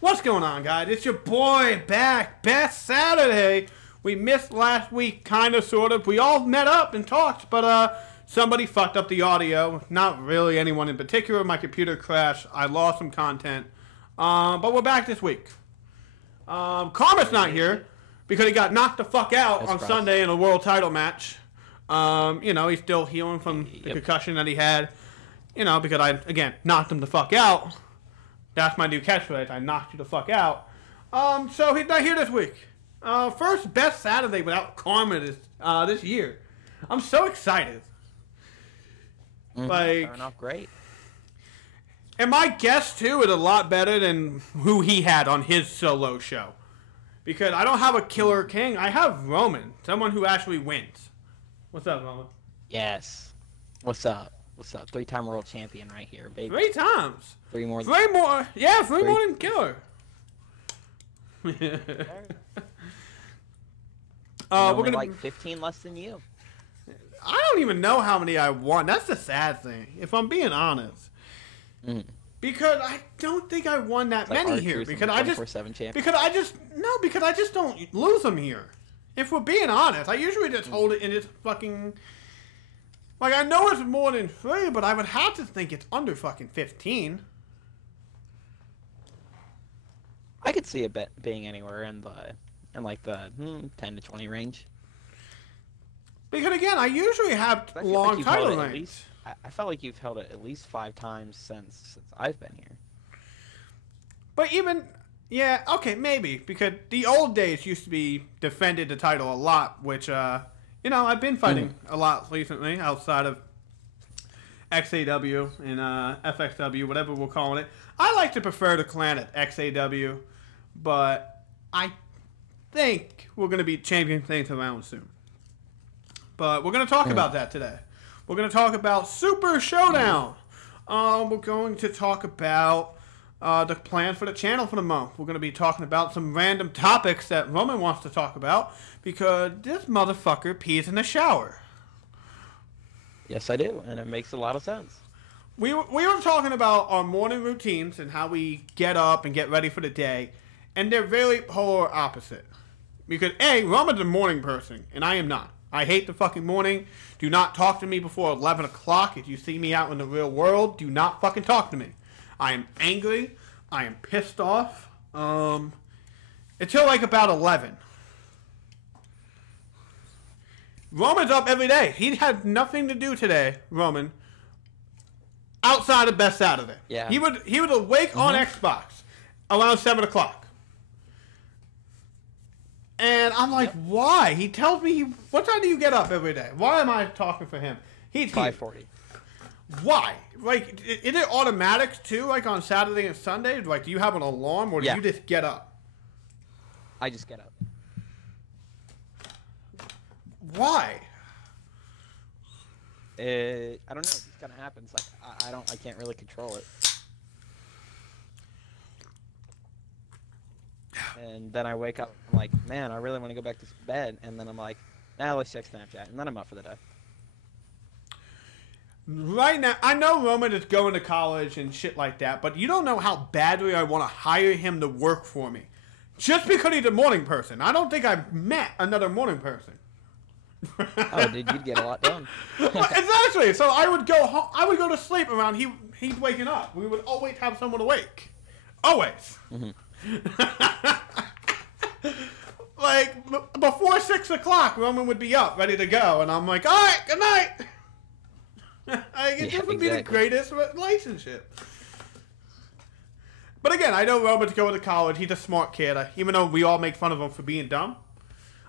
What's going on, guys? It's your boy back. Best Saturday. We missed last week, kind of, sort of. We all met up and talked, but somebody fucked up the audio. Not really anyone in particular. My computer crashed. I lost some content. But we're back this week. Karma's not here because he got knocked the fuck out on Sunday in a world title match. You know, he's still healing from the concussion that he had. You know, because I, again, knocked him the fuck out. That's my new catchphrase. I knocked you the fuck out. So he's not here this week. First best Saturday without Karma this year. I'm so excited. Like, starting off great. And my guest too is a lot better than who he had on his solo show. Because I don't have a killer king. I have Roman, someone who actually wins. What's up, Roman? Yes. What's up? What's up? 3-time world champion right here, baby. 3 times. 3 more. 3 more. Yeah, 3 more than killer. We're gonna like 15 less than you. I don't even know how many I won. That's the sad thing, if I'm being honest. Because I don't think I won that many here. Because I just don't lose them here. If we're being honest, I usually just hold it in its fucking. Like, I know it's more than 3, but I would have to think it's under fucking 15. I could see it being anywhere in like the 10 to 20 range. Because again, I usually have long title reigns. I felt like you've held it at least 5 times since I've been here. But even, yeah, okay, maybe. Because the old days used to be defended the title a lot, which, you know, I've been fighting a lot recently outside of XAW and FXW, whatever we're calling it. I like to prefer the clan at XAW, but I think we're going to be changing things around soon. But we're going to talk about that today. We're going to talk about Super Showdown. We're going to talk about the plan for the channel for the month. We're going to be talking about some random topics that Roman wants to talk about because this motherfucker pees in the shower. Yes, I do, and it makes a lot of sense. We were talking about our morning routines and how we get up and get ready for the day, and they're very polar opposite. Because A, Roman's a morning person, and I am not. I hate the fucking morning. Do not talk to me before 11 o'clock. If you see me out in the real world, do not fucking talk to me. I am angry. I am pissed off. Until like about 11. Roman's up every day. He had nothing to do today, Roman, outside of Best Saturday. Yeah. He would awake on Xbox around 7 o'clock. And I'm like, why? He tells me, what time do you get up every day? Why am I talking for him? He's 5:40. Why? Like, is it automatic too, like on Saturday and Sunday? Like, do you have an alarm or do you just get up? I just get up. Why? I don't know. It just kind of happens. Like, I can't really control it. And then I wake up, I'm like, man, I really want to go back to bed. And then I'm like, nah, let's check Snapchat. And then I'm up for the day. Right now, I know Roman is going to college and shit like that, but you don't know how badly I want to hire him to work for me. Just because he's a morning person. I don't think I've met another morning person. Oh, dude, you'd get a lot done. Well, exactly. So I would go home, I would go to sleep around he's waking up. We would always have someone awake. Always. Like, before 6 o'clock, Roman would be up, ready to go, and I'm like, all right, good night. It would be the greatest relationship. But again, I know Roman's going to college. He's a smart kid, even though we all make fun of him for being dumb.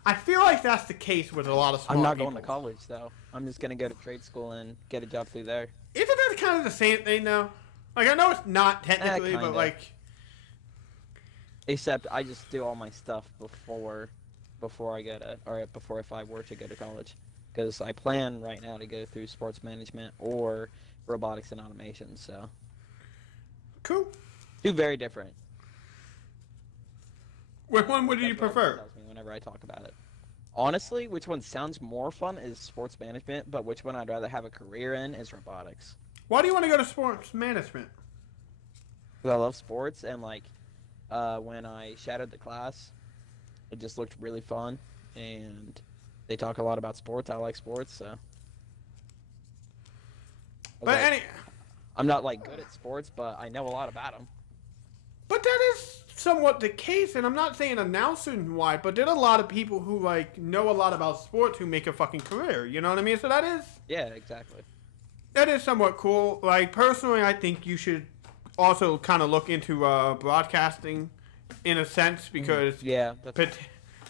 I feel like that's the case with a lot of smart people. I'm not going to college, though. I'm just going to go to trade school and get a job through there. Isn't that kind of the same thing, though? Like, I know it's not technically, but like... Except I just do all my stuff before I go to, or before if I were to go to college. Because I plan right now to go through sports management or robotics and automation, so. Cool. 2 very different. Which one would you prefer? Tells me whenever I talk about it. Honestly, which one sounds more fun is sports management, but which one I'd rather have a career in is robotics. Why do you want to go to sports management? Because I love sports, and like, when I shadowed the class. It just looked really fun, and they talk a lot about sports. I like sports, so. But I'm not like good at sports, but I know a lot about them. But that is somewhat the case, and I'm not saying announcing why, but there are a lot of people who like know a lot about sports who make a fucking career. You know what I mean? So that is. Yeah, exactly. That is somewhat cool. Like personally, I think you should also kind of look into broadcasting, in a sense, because yeah,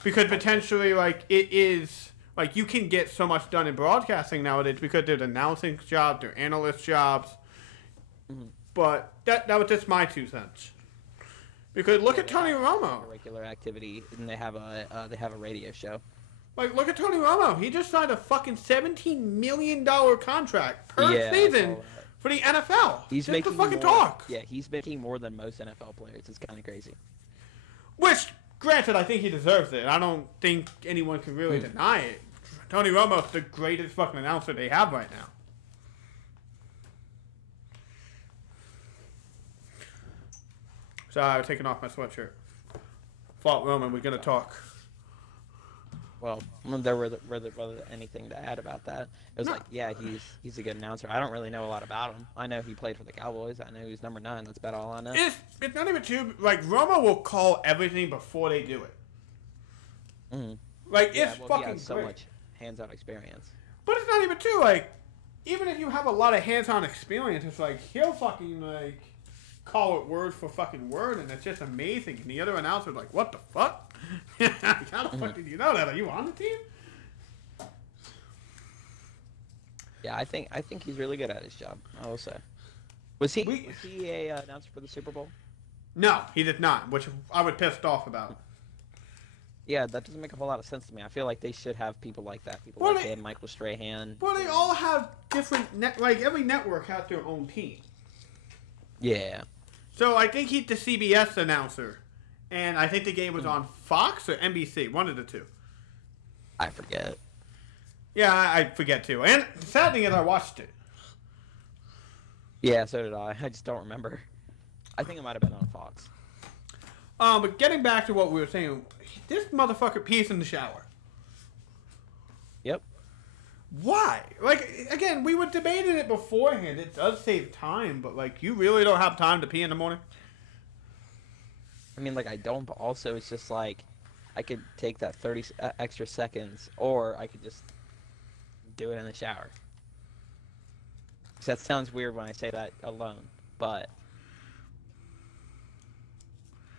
because potentially like it is like you can get so much done in broadcasting nowadays because there's announcing jobs, there are analyst jobs. But that was just my 2 cents. Because look at Tony Romo. A regular activity, and they have a radio show. Like, look at Tony Romo. He just signed a fucking $17 million contract per season for the NFL. He's just making to fucking more, talk. Yeah, he's making more than most NFL players. It's kind of crazy. Which, granted, I think he deserves it. I don't think anyone can really deny it. Tony Romo's the greatest fucking announcer they have right now. Sorry, I was taking off my sweatshirt. Fault Roman, we're gonna talk. Well, there were anything to add about that. It was like, yeah, he's a good announcer. I don't really know a lot about him. I know he played for the Cowboys. I know he's number 9. That's about all I know. It's not even too like Romo will call everything before they do it. Like it's fucking he has so great. much hands-on experience. But it's not even too like even if you have a lot of hands-on experience, it's like he'll fucking like call it word for fucking word, and it's just amazing. And the other announcer's like, "What the fuck? How the fuck did you know that? Are you on the team?" Yeah, I think he's really good at his job. I will say. Was he a announcer for the Super Bowl? No, he did not, which I was pissed off about. Yeah, that doesn't make a whole lot of sense to me. I feel like they should have people like that. People like they had Michael Strahan. Well, they all have different like every network has their own team. Yeah. So I think he's the CBS announcer, and I think the game was on Fox or NBC, one of the two. I forget. Yeah, I forget too. And the sad thing is, I watched it. Yeah, so did I. I just don't remember. I think it might have been on Fox. But getting back to what we were saying, this motherfucker pees in the shower. Yep. Why? Like, again, we were debating it beforehand. It does save time, but, like, you really don't have time to pee in the morning? I mean, like, I don't, but also it's just, like, I could take that 30 extra seconds, or I could just do it in the shower. That sounds weird when I say that alone, but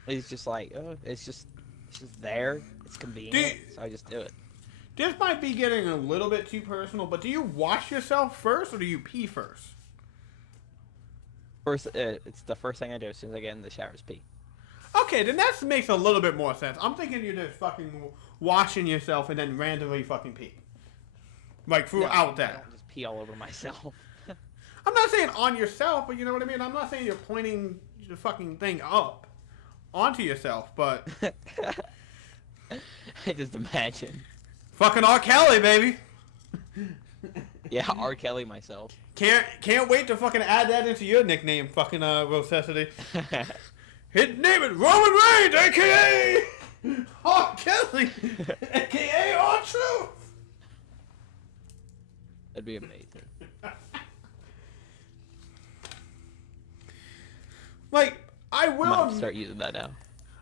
it's just like, it's just there. It's convenient, so I just do it. This might be getting a little bit too personal, but do you wash yourself first or do you pee first? First, it's the first thing I do as soon as I get in the shower is pee. Okay, then that makes a little bit more sense. I'm thinking you're just fucking washing yourself and then randomly fucking pee. Like throughout that. I don't just pee all over myself. I'm not saying on yourself, but you know what I mean? I'm not saying you're pointing the fucking thing up onto yourself, but... I just imagine. Fucking R. Kelly, baby. Yeah, R. Kelly myself. Can't wait to fucking add that into your nickname, fucking Rosessity. His name is Roman Reigns, a.k.a. R. Kelly, a.k.a. R-Truth. That'd be amazing. Like, I I'm gonna will start using that now.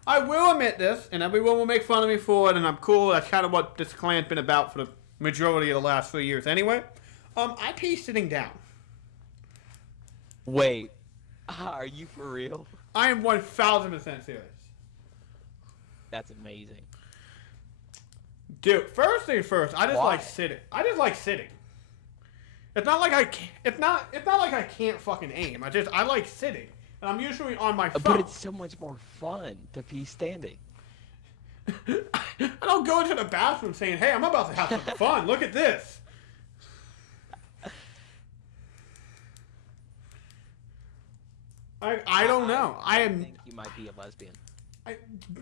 I will admit this, and everyone will make fun of me for it, and I'm cool. That's kind of what this clan's been about for the majority of the last 3 years anyway. I pee sitting down. Wait, are you for real? I am 1,000% serious. That's amazing. Dude, first thing first, I just like sitting. It's not like I can't, it's not like I can't fucking aim. I like sitting. And I'm usually on my phone. But it's so much more fun to pee standing. I don't go into the bathroom saying, "Hey, I'm about to have some fun. Look at this." I don't know. I think you might be a lesbian.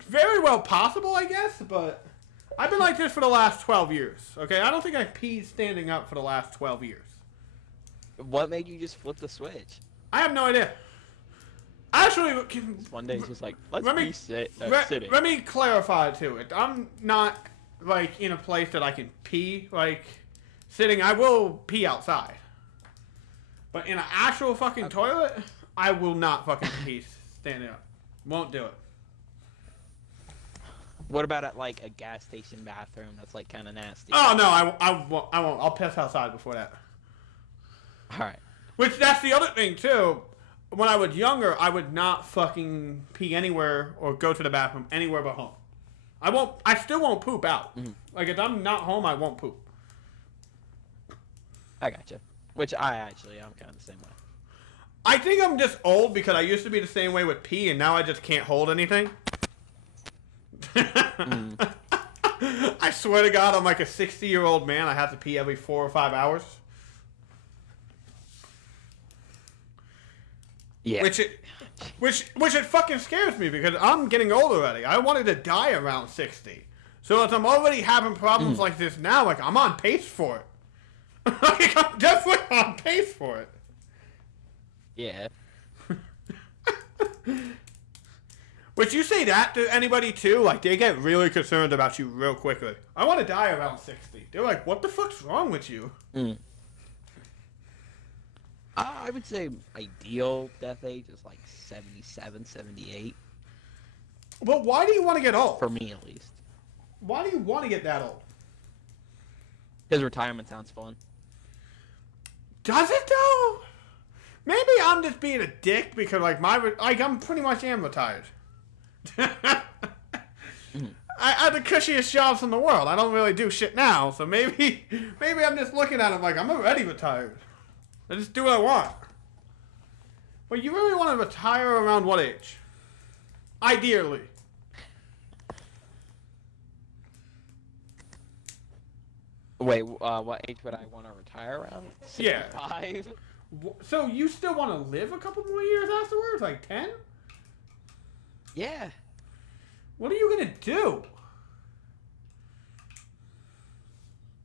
Very well possible, I guess, but I've been like this for the last 12 years. Okay, I don't think I peed standing up for the last 12 years. What made you just flip the switch? I have no idea. Actually, actually, One day it's just like, let's let me- be sitting. let me clarify to it. I'm not like in a place that I can pee like sitting. I will pee outside, but in an actual fucking toilet, I will not fucking pee standing up. Won't do it. What about at like a gas station bathroom that's like kind of nasty? Oh no, I won't. I'll piss outside before that. All right. Which that's the other thing too. When I was younger, I would not fucking pee anywhere or go to the bathroom anywhere but home. I won't. I still won't poop out. Mm-hmm. Like if I'm not home, I won't poop. I gotcha. Which I'm kind of the same way. I think I'm just old because I used to be the same way with pee, and now I just can't hold anything. I swear to God, I'm like a 60-year-old man. I have to pee every 4 or 5 hours. Yeah. Which it fucking scares me because I'm getting old already. I wanted to die around 60. So if I'm already having problems like this now, like I'm on pace for it. Like I'm definitely on pace for it. Yeah. Would you say that to anybody too? Like they get really concerned about you real quickly. I want to die around 60. They're like, what the fuck's wrong with you? I would say ideal death age is like 77, 78. But why do you want to get old? For me, at least. Why do you want to get that old? Because retirement sounds fun. Does it though? Maybe I'm just being a dick because like I'm pretty much am retired. I have the cushiest jobs in the world. I don't really do shit now, so maybe I'm just looking at it like I'm already retired. I just do what I want. But you really want to retire around what age? Ideally. Wait, what age would I want to retire around? 65? Yeah. So you still want to live a couple more years afterwards? Like 10? Yeah. What are you going to do?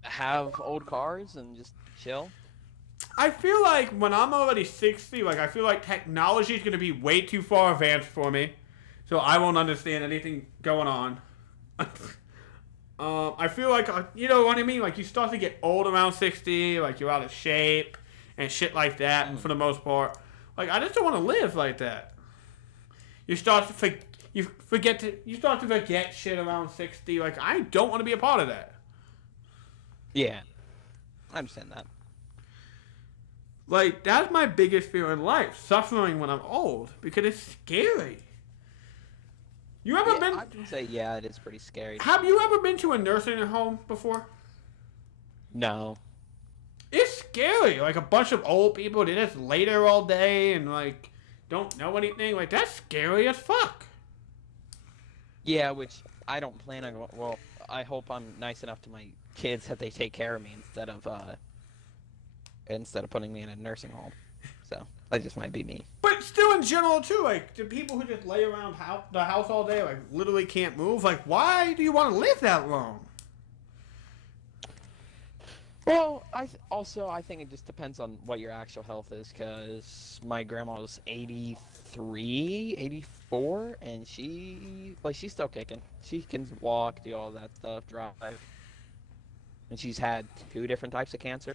Have old cars and just chill? I feel like when I'm already 60, like I feel like technology is going to be way too far advanced for me. So I won't understand anything going on. I feel like, you know what I mean? Like you start to get old around 60, like you're out of shape and shit like that for the most part. Like I just don't want to live like that. You start to forget shit around 60. Like I don't want to be a part of that. Yeah. I understand that. Like, that's my biggest fear in life, suffering when I'm old, because it's scary. You ever been... I would say, yeah, it is pretty scary. Have you ever been to a nursing home before? No. It's scary. Like, a bunch of old people, they just lay there all day and, like, don't know anything. Like, that's scary as fuck. Yeah, which I don't plan on... Well, I hope I'm nice enough to my kids that they take care of me instead of putting me in a nursing home. So, that just might be me. But still in general, too, like, the people who just lay around the house all day, like, literally can't move, like, why do you want to live that long? Well, I think it just depends on what your actual health is, because my grandma was 83, 84, and she's still kicking. She can walk, do all that stuff, drive. And she's had 2 different types of cancer.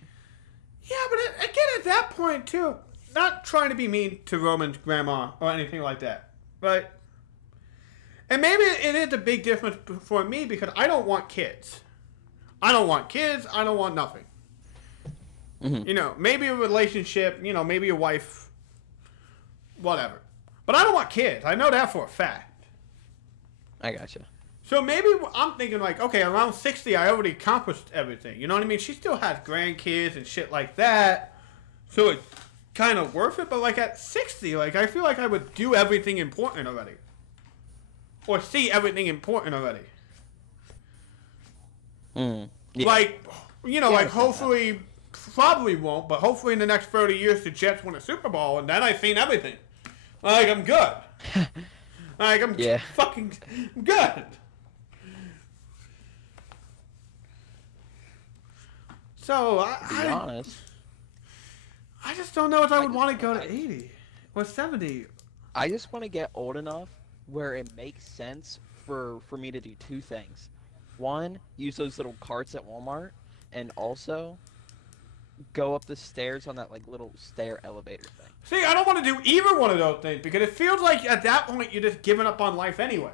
Yeah, but again, at that point, too, not trying to be mean to Roman's grandma or anything like that, right? And maybe it is a big difference for me because I don't want kids. I don't want kids. I don't want nothing. Mm-hmm. You know, maybe a relationship, you know, maybe a wife, whatever. But I don't want kids. I know that for a fact. I gotcha. So maybe I'm thinking like, okay, around 60, I already accomplished everything. You know what I mean? She still has grandkids and shit like that. So it's kind of worth it. But like at 60, like I feel like I would do everything important already. Or see everything important already. Yeah. Like, you know, Yeah, like hopefully, probably won't, but hopefully in the next 30 years the Jets win a Super Bowl and then I've seen everything. Like, I'm good. Like, I'm fucking good. So, To be honest, I just don't know if I would want to go to 80 or 70. I just want to get old enough where it makes sense for me to do two things. One, use those little carts at Walmart, and also go up the stairs on that like little stair elevator thing. See, I don't want to do either one of those things because it feels like at that point you're just giving up on life anyway.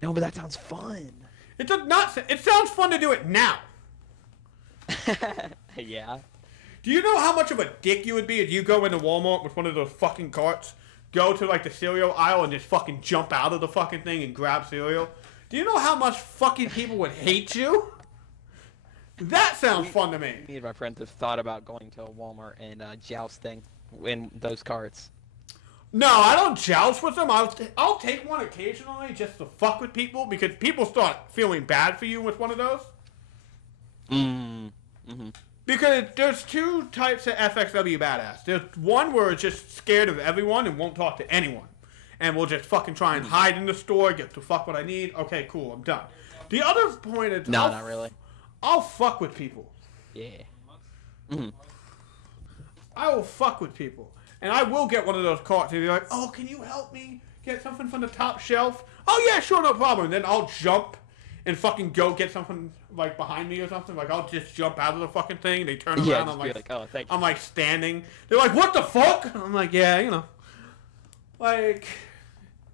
No, but that sounds fun. It does not. It sounds fun to do it now. Yeah. Do you know how much of a dick you would be if you go into Walmart with one of those fucking carts, go to like the cereal aisle and just fucking jump out of the fucking thing and grab cereal? Do you know how much fucking people would hate you? That sounds fun to me. Me and my friends have thought about going to a Walmart and jousting in those carts. No, I don't joust with them. I'll take one occasionally just to fuck with people because people start feeling bad for you with one of those. Mm-hmm. Because there's two types of FXW badass. There's one where it's just scared of everyone and won't talk to anyone. And will just fucking try and hide in the store, get to fuck what I need. Okay, cool, I'm done. The other point is... No, not really. I'll fuck with people. Yeah. Mm-hmm. I will fuck with people. And I will get one of those carts and be like, oh, can you help me get something from the top shelf? Oh, yeah, sure, no problem. And then I'll jump and fucking go get something like behind me or something. Like I'll just jump out of the fucking thing. They turn around. I'm like, oh, thank you. I'm like standing. They're like, what the fuck? I'm like, yeah, you know. Like,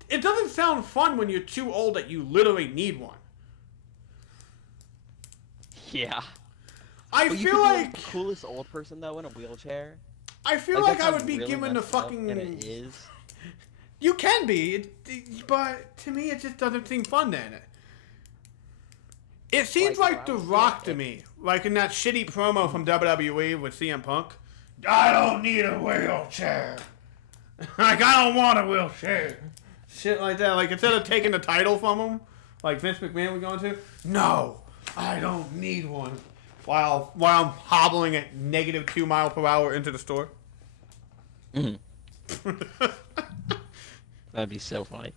it doesn't sound fun when you're too old that you literally need one. Yeah. I feel like the coolest old person though in a wheelchair. I feel like I would be really given the fucking. And it is. You can be, but to me it just doesn't seem fun then. It seems like The Rock to me, like in that shitty promo from WWE with CM Punk. I don't need a wheelchair. Like I don't want a wheelchair. Shit like that. Like instead of taking the title from him, like Vince McMahon was going to. No, I don't need one. While I'm hobbling at -2 miles per hour into the store. Mm-hmm. That'd be so funny.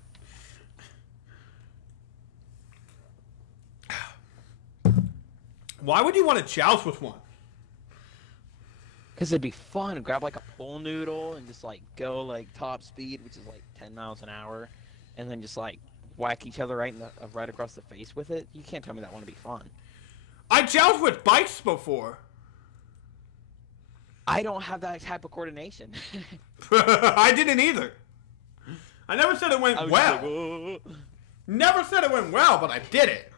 Why would you want to joust with one? Because it'd be fun. Grab like a pool noodle and just like go like top speed, which is like 10 miles an hour, and then just like whack each other right across the face with it. You can't tell me that wouldn't be fun. I jousted with bikes before. I don't have that type of coordination. I didn't either. I never said it went well. Like, oh. Never said it went well, but I did it.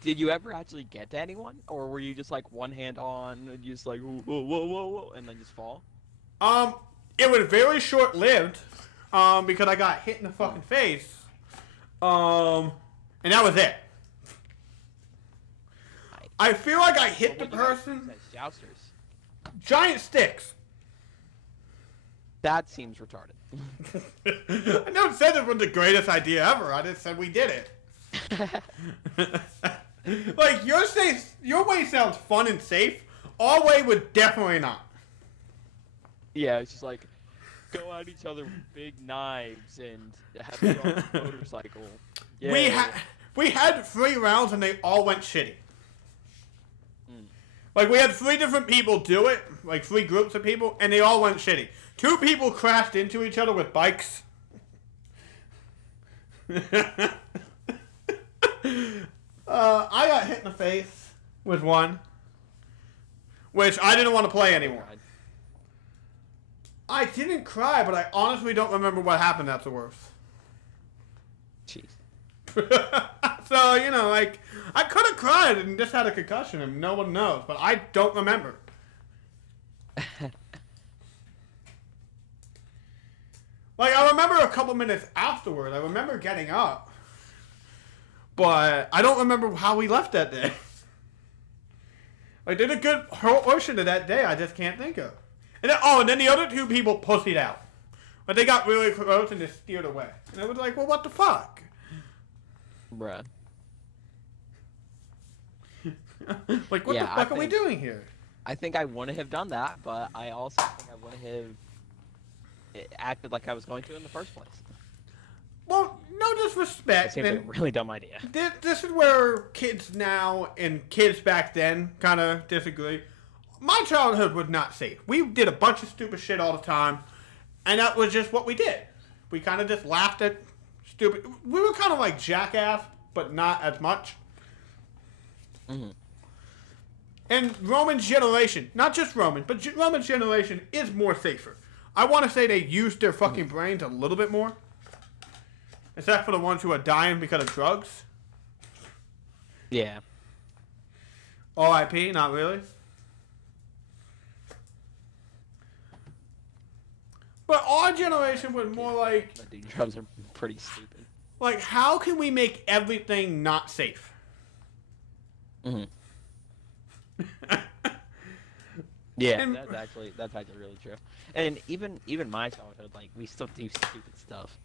Did you ever actually get to anyone? Or were you just like one hand on and just like, whoa, whoa, whoa, whoa, and then just fall? It was very short-lived, because I got hit in the fucking face. And that was it. I feel like I hit the person. Jousters. Giant sticks. That seems retarded. I never said it was the greatest idea ever. I just said we did it. Like your way sounds fun and safe. Our way would definitely not. Yeah, it's just like go at each other with big knives and have it on a motorcycle. Yeah. We had 3 rounds and they all went shitty. Like, we had 3 different people do it, like 3 groups of people, and they all went shitty. 2 people crashed into each other with bikes. I got hit in the face with one, which I didn't want to play anymore. I didn't cry, but I honestly don't remember what happened afterwards. Jeez. So, you know, like, I could have cried and just had a concussion and no one knows, but I don't remember. Like, I remember a couple minutes afterward. I remember getting up. But I don't remember how we left that day. I did a good portion of that day I just can't think of. And then, and then the other 2 people pussied out. But they got really close and just steered away. And I was like, well, what the fuck? Bruh. Like, what the fuck are we doing here? I think I wouldn't have done that, but I also think I wouldn't have acted like I was going to in the first place. Well, no disrespect. It seems like a really dumb idea. This is where kids now and kids back then kind of disagree. My childhood was not safe. We did a bunch of stupid shit all the time. And that was just what we did. We kind of just laughed at stupid. We were kind of like Jackass, but not as much. Mm-hmm. And Roman's generation, not just Roman, but Roman's generation is more safer. I want to say they use their fucking brains a little bit more. Except for the ones who are dying because of drugs. Yeah. R.I.P., not really. But our generation was more like... The drugs are pretty stupid. Like, how can we make everything not safe? Mm-hmm. Yeah, And- that's actually really true. And even my childhood, like, we still do stupid stuff.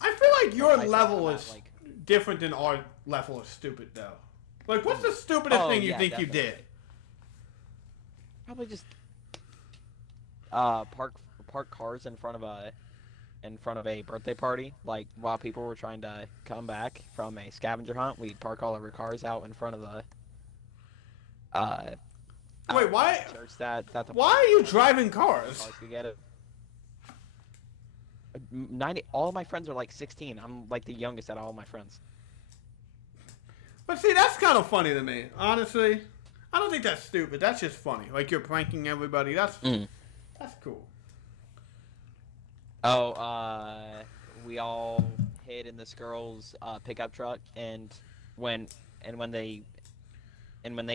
I feel like your I level found is out, like- different than our level of stupid, though. Like, what's the stupidest thing you yeah, think you definitely. did? Probably just park cars in front of a birthday party. Like while people were trying to come back from a scavenger hunt, we'd park all of our cars out in front of the Wait, why? church that the Why are you driving cars? cars could get it. 90. All of my friends are like 16. I'm like the youngest out of all my friends. But see, that's kind of funny to me, honestly. I don't think that's stupid. That's just funny. Like, you're pranking everybody. That's cool. Oh, we all hid in this girl's pickup truck, and when they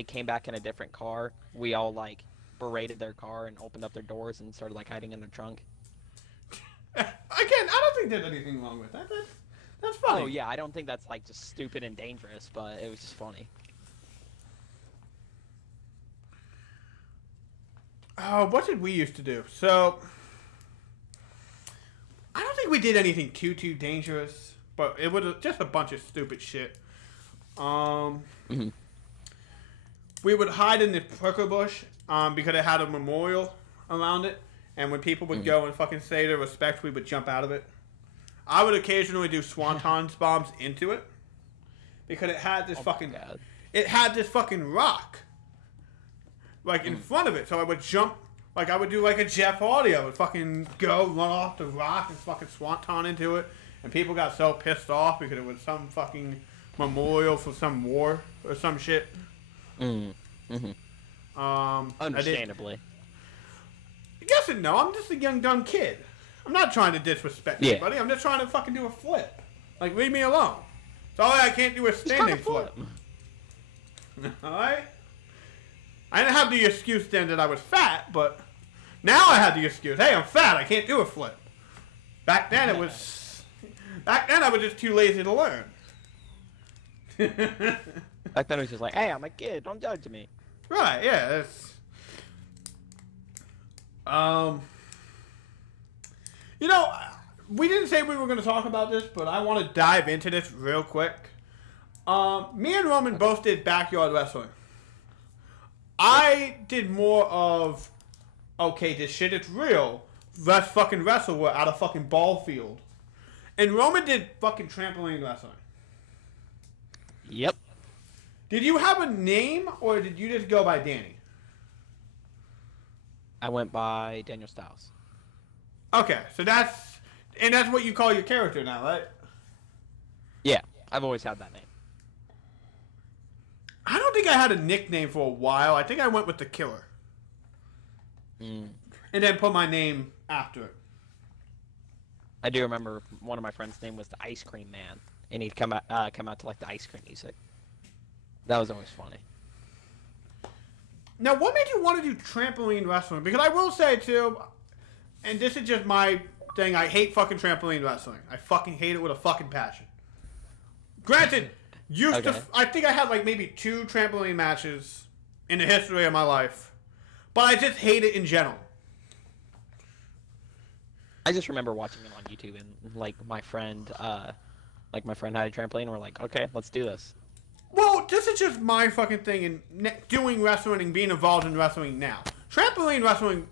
came back in a different car, we all like berated their car and opened up their doors and started like hiding in their trunk. Again, I don't think there's anything wrong with that. That's funny. Oh yeah, I don't think that's like just stupid and dangerous, but it was just funny. What did we used to do? So, I don't think we did anything too dangerous, but it was just a bunch of stupid shit. Mhm. We would hide in the prickle bush because it had a memorial around it, and when people would go and fucking say their respect, we would jump out of it. I would occasionally do swanton bombs into it because it had this it had this fucking rock like in front of it, so I would jump. Like, I would do like a Jeff Hardy. I would fucking go, run off the rock, and fucking swanton into it. And people got so pissed off because it was some fucking memorial for some war or some shit. Understandably. Yes and no. I'm just a young, dumb kid. I'm not trying to disrespect anybody. I'm just trying to fucking do a flip. Like, leave me alone. So I can't do a standing flip. Alright? I didn't have the excuse then that I was fat, but now I have the excuse. Hey, I'm fat. I can't do a flip. Back then I was just too lazy to learn. Back then it was just like, hey, I'm a kid. Don't judge me. Right? Yeah. That's. You know, we didn't say we were going to talk about this, but I want to dive into this real quick. Me and Roman both did backyard wrestling. I did more of, okay, this shit is real. Let's fucking wrestle. We're at a fucking ball field. And Roman did fucking trampoline wrestling. Yep. Did you have a name, or did you just go by Danny? I went by Daniel Styles. Okay, so that's what you call your character now, right? Yeah, I've always had that name. I don't think I had a nickname for a while. I think I went with the Killer. And then put my name after it. I do remember one of my friends' name was the Ice Cream Man, and he'd come out to like the ice cream music. That was always funny. Now, what made you want to do trampoline wrestling? Because I will say, too, and this is just my thing, I hate fucking trampoline wrestling. I fucking hate it with a fucking passion. Granted, I think I had like maybe 2 trampoline matches in the history of my life. But I just hate it in general. I just remember watching it on YouTube, and like my friend had a trampoline, and we're like, okay, let's do this. Well, this is just my fucking thing in doing wrestling and being involved in wrestling now. Trampoline wrestling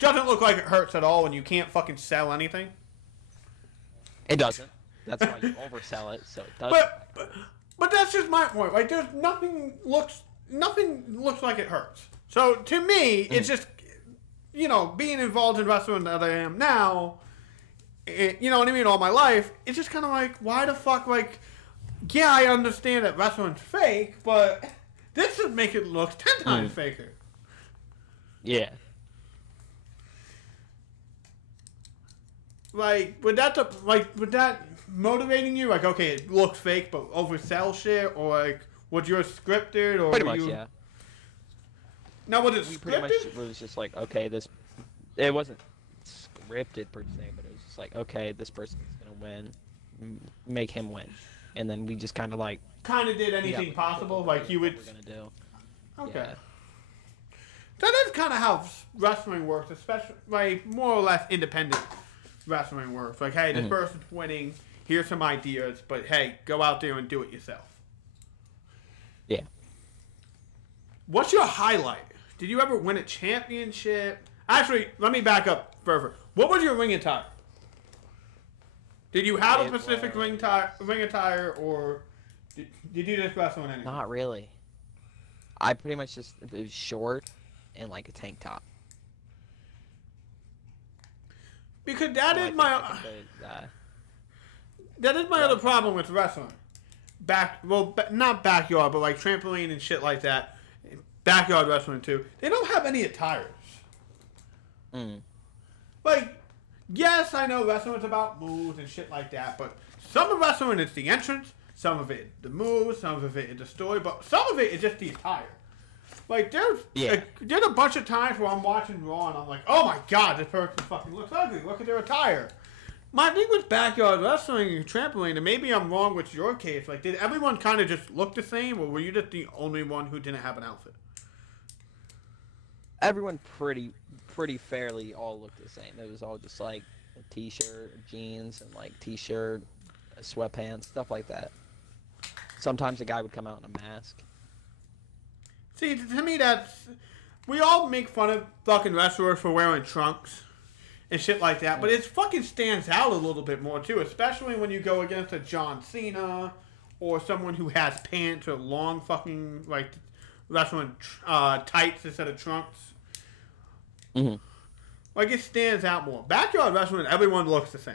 doesn't look like it hurts at all, and you can't fucking sell anything. It doesn't. That's why you oversell it, so it doesn't. But that's just my point. Like, there's nothing looks like it hurts. So to me, it's just you know, being involved in wrestling that I am now, you know what I mean, all my life, it's just kind of like, why the fuck, like, yeah, I understand that wrestling's fake, but this would make it look 10 times faker. Yeah. Like, would that motivating you? Like, okay, it looks fake, but oversell shit, or like, was yours scripted, or Pretty much, yeah. Now, was it We scripted? pretty much was just like, okay, it wasn't scripted per se, but it was just like, okay, this person's gonna win, make him win, and then we just kind of like Did anything possible, like you would. What we're gonna do. Okay. Yeah. That is kind of how wrestling works, especially like more or less independent wrestling works. Like, hey, this person's winning. Here's some ideas, but hey, go out there and do it yourself. Yeah. What's your highlight? Did you ever win a championship? Actually, let me back up further. What was your ring attire? Did you have a specific ring attire, or did you just wrestle in anything? Not really. I pretty much just, it was short and like a tank top. Because that is my other problem with wrestling. Not backyard, but like trampoline and shit like that. Backyard wrestling too. They don't have any attires. Like, yes, I know wrestling is about moves and shit like that, but some of wrestling is the entrance, some of it the moves, some of it is the story, but some of it is just the attire. Like, there's a bunch of times where I'm watching Raw and I'm like, oh my god, this person fucking looks ugly. Look at their attire. My thing with backyard wrestling and trampoline, and maybe I'm wrong with your case, like, did everyone kind of just look the same, or were you just the only one who didn't have an outfit? Everyone pretty fairly all looked the same. It was all just like a t-shirt, jeans, and like t-shirt, sweatpants, stuff like that. Sometimes a guy would come out in a mask. See, to me, we all make fun of fucking wrestlers for wearing trunks and shit like that, but it fucking stands out a little bit more too, especially when you go against a John Cena or someone who has pants or long fucking like wrestling tights instead of trunks. Like, it stands out more. Backyard wrestling, everyone looks the same.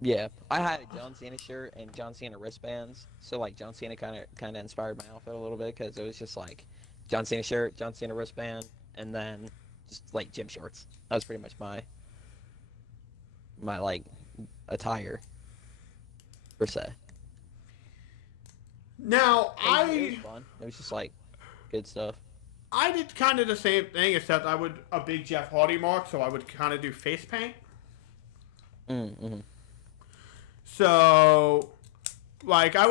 Yeah, I had a John Cena shirt and John Cena wristbands, so like John Cena kind of inspired my outfit a little bit because it was just like John Cena shirt, John Cena wristband, and then just like gym shorts. That was pretty much my like attire per se. Now, It was fun. It was just like good stuff. I did kind of the same thing, except I would a big Jeff Hardy mark, so I would kind of do face paint. So, like, I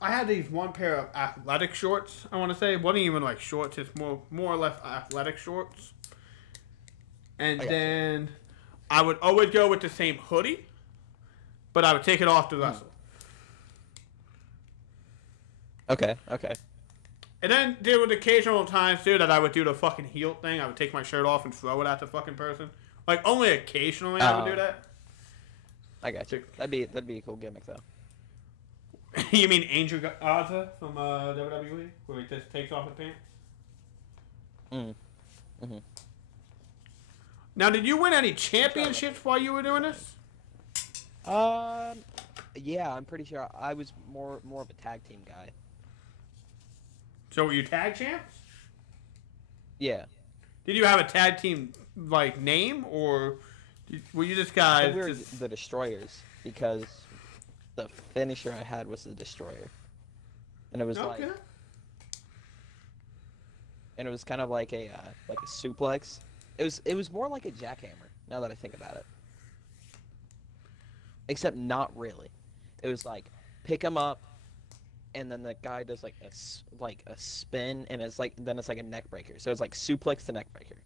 had these one pair of athletic shorts, I want to say. It wasn't even like shorts, it's more or less athletic shorts. And then I would always go with the same hoodie, but I would take it off to wrestle. Okay. And then there were occasional times, too, that I would do the fucking heel thing. I would take my shirt off and throw it at the fucking person. Like, only occasionally I would do that. I got you. That'd be a cool gimmick, though. You mean Angel Gaza from WWE? Where he just takes off his pants? Now, did you win any championships while you were doing this? Yeah, I'm pretty sure I was more of a tag team guy. So were you tag champs? Yeah. Did you have a tag team like name, or were you just guys? We were the Destroyers because the finisher I had was the Destroyer, and it was like, and it was kind of like a suplex. It was more like a jackhammer. Now that I think about it, except not really. It was like pick him up, and then the guy does like a spin, and it's like a neck breaker. So it's like suplex to neck breaker.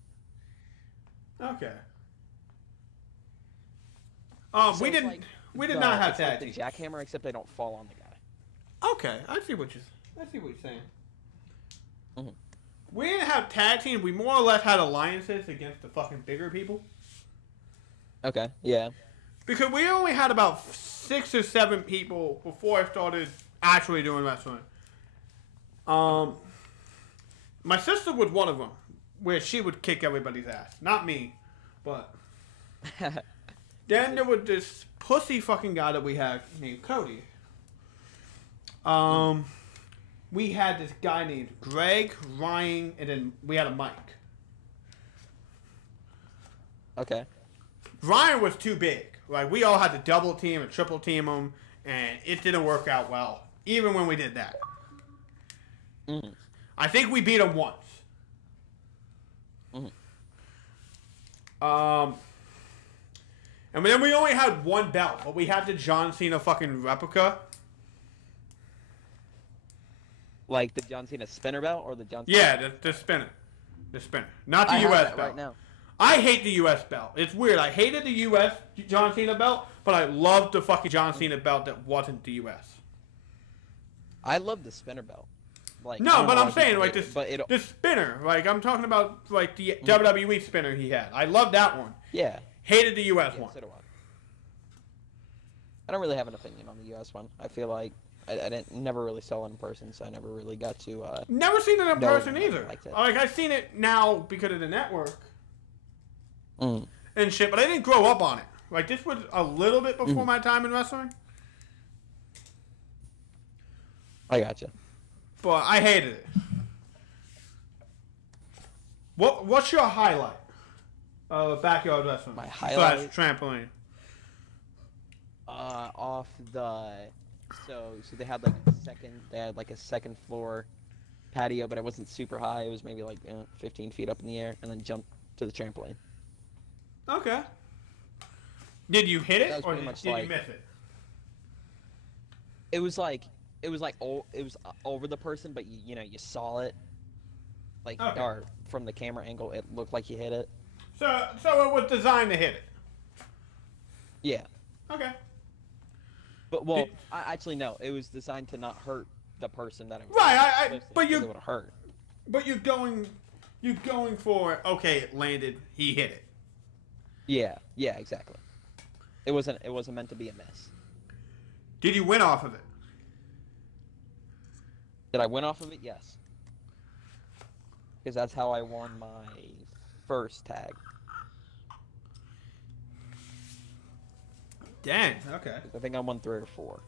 Okay. So we did not have tag teams. Like the jackhammer, except they don't fall on the guy. Okay, I see what you're saying. We didn't have tag teams. We more or less had alliances against the fucking bigger people. Okay. Yeah. Because we only had about 6 or 7 people before I started actually doing wrestling. My sister was one of them. where she would kick everybody's ass. Not me, but then there was this pussy fucking guy that we had named Cody. We had this guy named Greg, Ryan, and then we had a Mike. Okay. Ryan was too big. Like, we all had to double team and triple team him, and it didn't work out well, even when we did that. I think we beat him once. And then we only had one belt, but we had the John Cena fucking replica. Like the John Cena spinner belt or the John Cena? Yeah, the spinner. The spinner. Not the U.S. belt. Right now. I hate the U.S. belt. It's weird. I hated the U.S. John Cena belt, but I loved the fucking John Cena belt that wasn't the U.S. I love the spinner belt. Like, no, but I'm saying, like, this spinner. Like, I'm talking about, like, the WWE spinner he had. I loved that one. Yeah. Hated the U.S. one. So do I don't really have an opinion on the U.S. one. I feel like I never really saw it in person, so I never really got to... never seen it in person either. Like I've seen it now because of the network and shit, but I didn't grow up on it. Like, this was a little bit before my time in wrestling. I gotcha. But I hated it. What's your highlight of backyard wrestling? My highlight? / trampoline. Off the... So they had like a second floor patio, but it wasn't super high. It was maybe like 15 feet up in the air, and then jumped to the trampoline. Okay. Did you hit it, or did you miss it? It was over the person, but you saw it, like, or from the camera angle, it looked like you hit it. So it was designed to hit it. Yeah. Okay. But actually no, it was designed to not hurt the person that it was. Right, but it would hurt. But you're going for, okay, it landed, he hit it. Yeah, exactly. It wasn't meant to be a miss. Did you win off of it? Did I win off of it? Yes. Because that's how I won my first tag. Dang, okay. I think I won 3 or 4.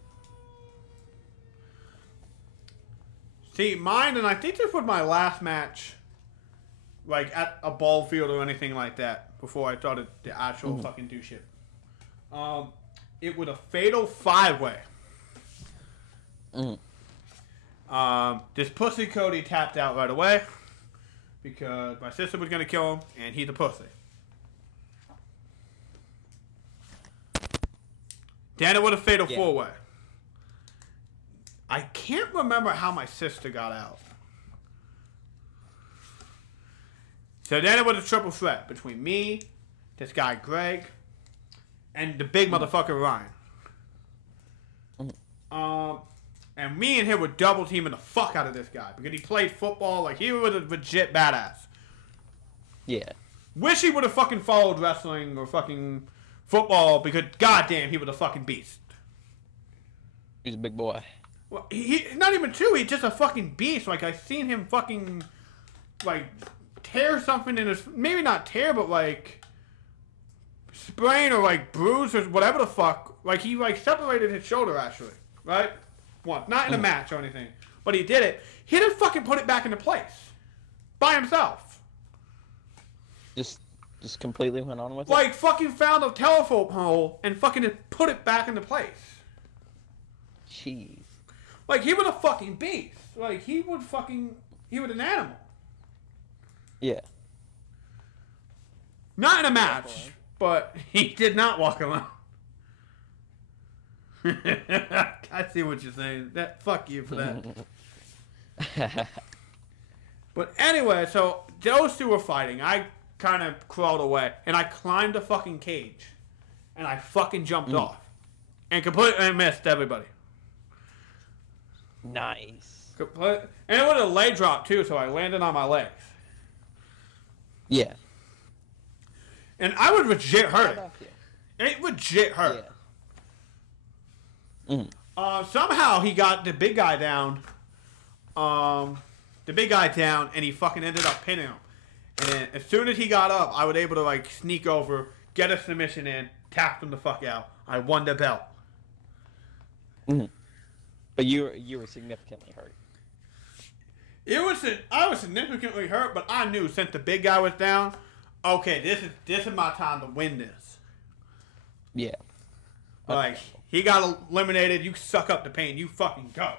See, mine, and I think this was my last match, like, at a ball field or anything like that, before I started the actual fucking do shit. It was a fatal 5-way. This pussy Cody tapped out right away because my sister was going to kill him, and he's a pussy. Then it was a fatal 4-way. I can't remember how my sister got out. So then it was a triple threat between me, this guy Greg, and the big motherfucker Ryan. And me and him were double teaming the fuck out of this guy because he played football like he was a legit badass. Yeah. Wish he would have fucking followed wrestling or fucking football because goddamn he was a fucking beast. He's a big boy. Well, he not even two. He's just a fucking beast. Like, I seen him fucking, like, tear something in his... Maybe not tear, but, like, sprain or, like, bruise or whatever the fuck. Like, he, like, separated his shoulder, actually. Right? Once. Not in a match or anything. But he did it. He didn't fucking put it back into place. By himself. Just completely went on with it? Like, fucking found a telephone pole and fucking put it back into place. Jeez. Like, he was a fucking beast. Like, he was an animal. Yeah. Not in a match, but he did not walk alone. I see what you're saying. Fuck you for that. But anyway, so those two were fighting. I kind of crawled away, and I climbed the fucking cage, and I fucking jumped off, and completely missed everybody. Nice. And it was a leg drop too, so I landed on my legs. Yeah. And I would legit hurt it. It legit hurt. Yeah. Somehow he got the big guy down. And he fucking ended up pinning him. And then as soon as he got up, I was able to like sneak over, get a submission in, tap him the fuck out. I won the belt. Mm-hmm. But you were significantly hurt. I was significantly hurt, but I knew since the big guy was down, okay, this is my time to win this. Yeah. Like, he got eliminated, you suck up the pain, you fucking go.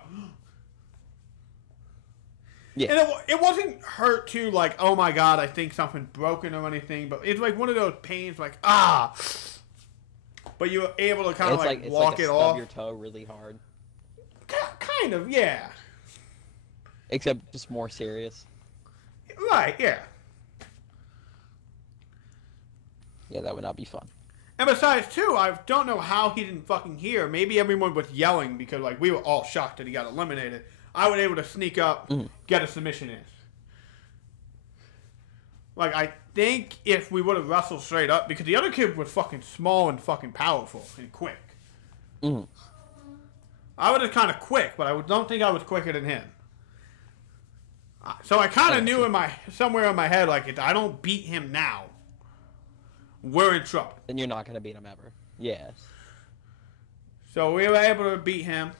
Yeah. And it wasn't hurt to, like, oh my god, I think something broken or anything, but it's like one of those pains, like, ah. But you were able to kind of, like walk it off. Stub your toe really hard. Kind of, yeah. Except just more serious. Right, yeah. Yeah, that would not be fun. And besides, too, I don't know how he didn't fucking hear. Maybe everyone was yelling because, like, we were all shocked that he got eliminated. I was able to sneak up, get a submission in. Like, I think if we would have wrestled straight up, because the other kid was fucking small and fucking powerful and quick. Mm-hmm. I was just kind of quick, but I don't think I was quicker than him. So I kind of knew somewhere in my head, like, if I don't beat him now, we're in trouble. Then you're not going to beat him ever. Yes. So we were able to beat him.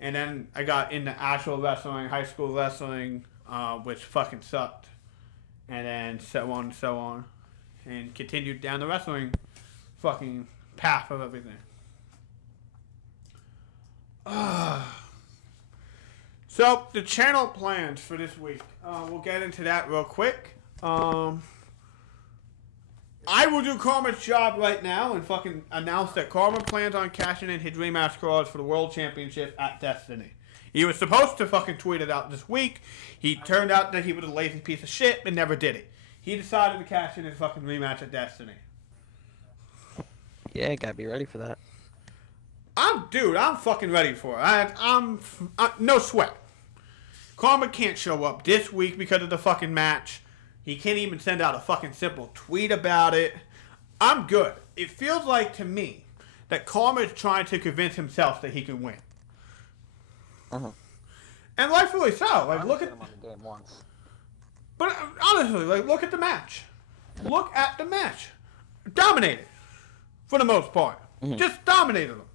And then I got into actual wrestling, high school wrestling, which fucking sucked. And then so on and so on. And continued down the wrestling fucking path of everything. So, the channel plans for this week. We'll get into that real quick. I will do Karma's job right now and fucking announce that Karma plans on cashing in his rematch clause for the World Championship at Destiny. He was supposed to fucking tweet it out this week. He turned out that he was a lazy piece of shit and never did it. He decided to cash in his fucking rematch at Destiny. Yeah, gotta be ready for that. I'm fucking ready for it. I'm no sweat. Karma can't show up this week because of the fucking match. He can't even send out a fucking simple tweet about it. I'm good. It feels like to me that Karma is trying to convince himself that he can win. Uh-huh. And rightfully so. Like, look at him on the game once. But honestly, like, look at the match. Look at the match. Dominated. For the most part. Mm-hmm. Just dominated him.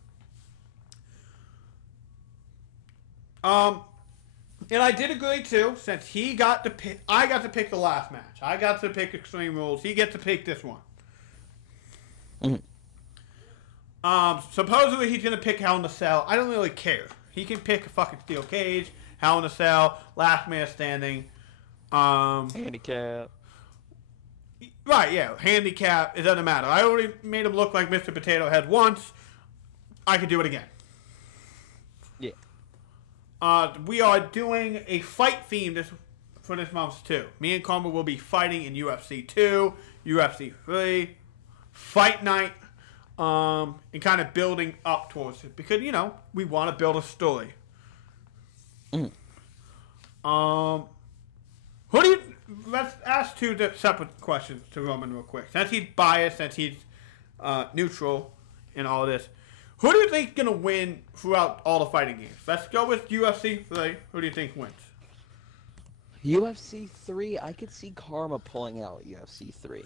And I did agree too, since he got to pick, I got to pick the last match. I got to pick Extreme Rules. He gets to pick this one. Mm-hmm. Supposedly he's gonna pick Hell in a Cell. I don't really care. He can pick a fucking steel cage, Hell in a Cell, last man standing. Handicap. Right, yeah, handicap. It doesn't matter. I already made him look like Mr. Potato Head once. I could do it again. Yeah. We are doing a fight theme for this month too. Me and Karma will be fighting in UFC 2, UFC 3, Fight Night, and kind of building up towards it because we want to build a story. Mm. Who do you? Let's ask two separate questions to Roman real quick. Since he's biased, since he's neutral in all this. Who do you think is going to win throughout all the fighting games? Let's go with UFC 3. Who do you think wins? UFC 3, I could see Karma pulling out UFC 3.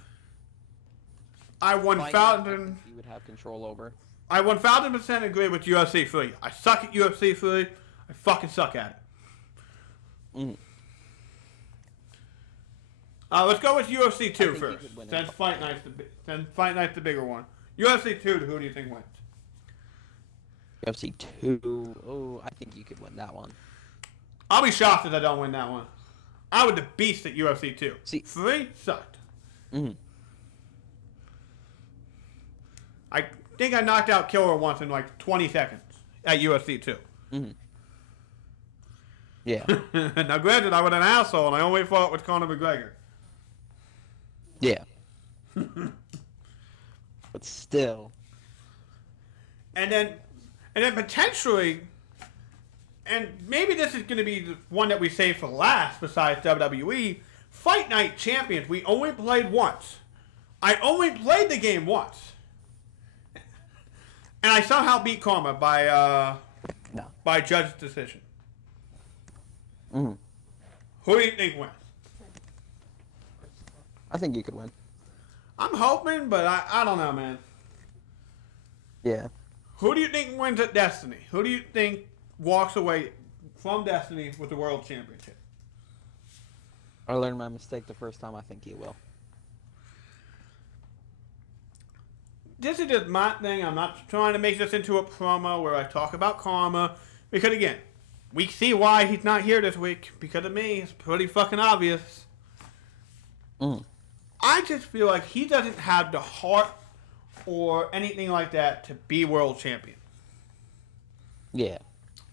I 1,000. He would have control over. I 1,000% agree with UFC 3. I suck at UFC 3. I fucking suck at it. Mm. Let's go with UFC 2 first. Since Fight Night's the bigger one. UFC 2, who do you think wins? UFC 2. Oh, I think you could win that one. I'll be shocked if I don't win that one. I was the beast at UFC 2. See, 3 sucked. Mm-hmm. I think I knocked out Killer once in like 20 seconds at UFC 2. Mm-hmm. Yeah. Now, granted, I was an asshole and I only fought with Conor McGregor. Yeah. But still. And then potentially, and maybe this is going to be the one that we save for last besides WWE, Fight Night Champions, we only played once. I only played the game once. And I somehow beat Karma by judge's decision. Mm. Who do you think wins? I think you could win. I'm hoping, but I don't know, man. Yeah. Who do you think wins at Destiny? Who do you think walks away from Destiny with the World Championship? I learned my mistake the first time. I think you will. This is just my thing. I'm not trying to make this into a promo where I talk about karma. Because, again, we see why he's not here this week. Because of me. It's pretty fucking obvious. I just feel like he doesn't have the heart or anything like that to be world champion. Yeah.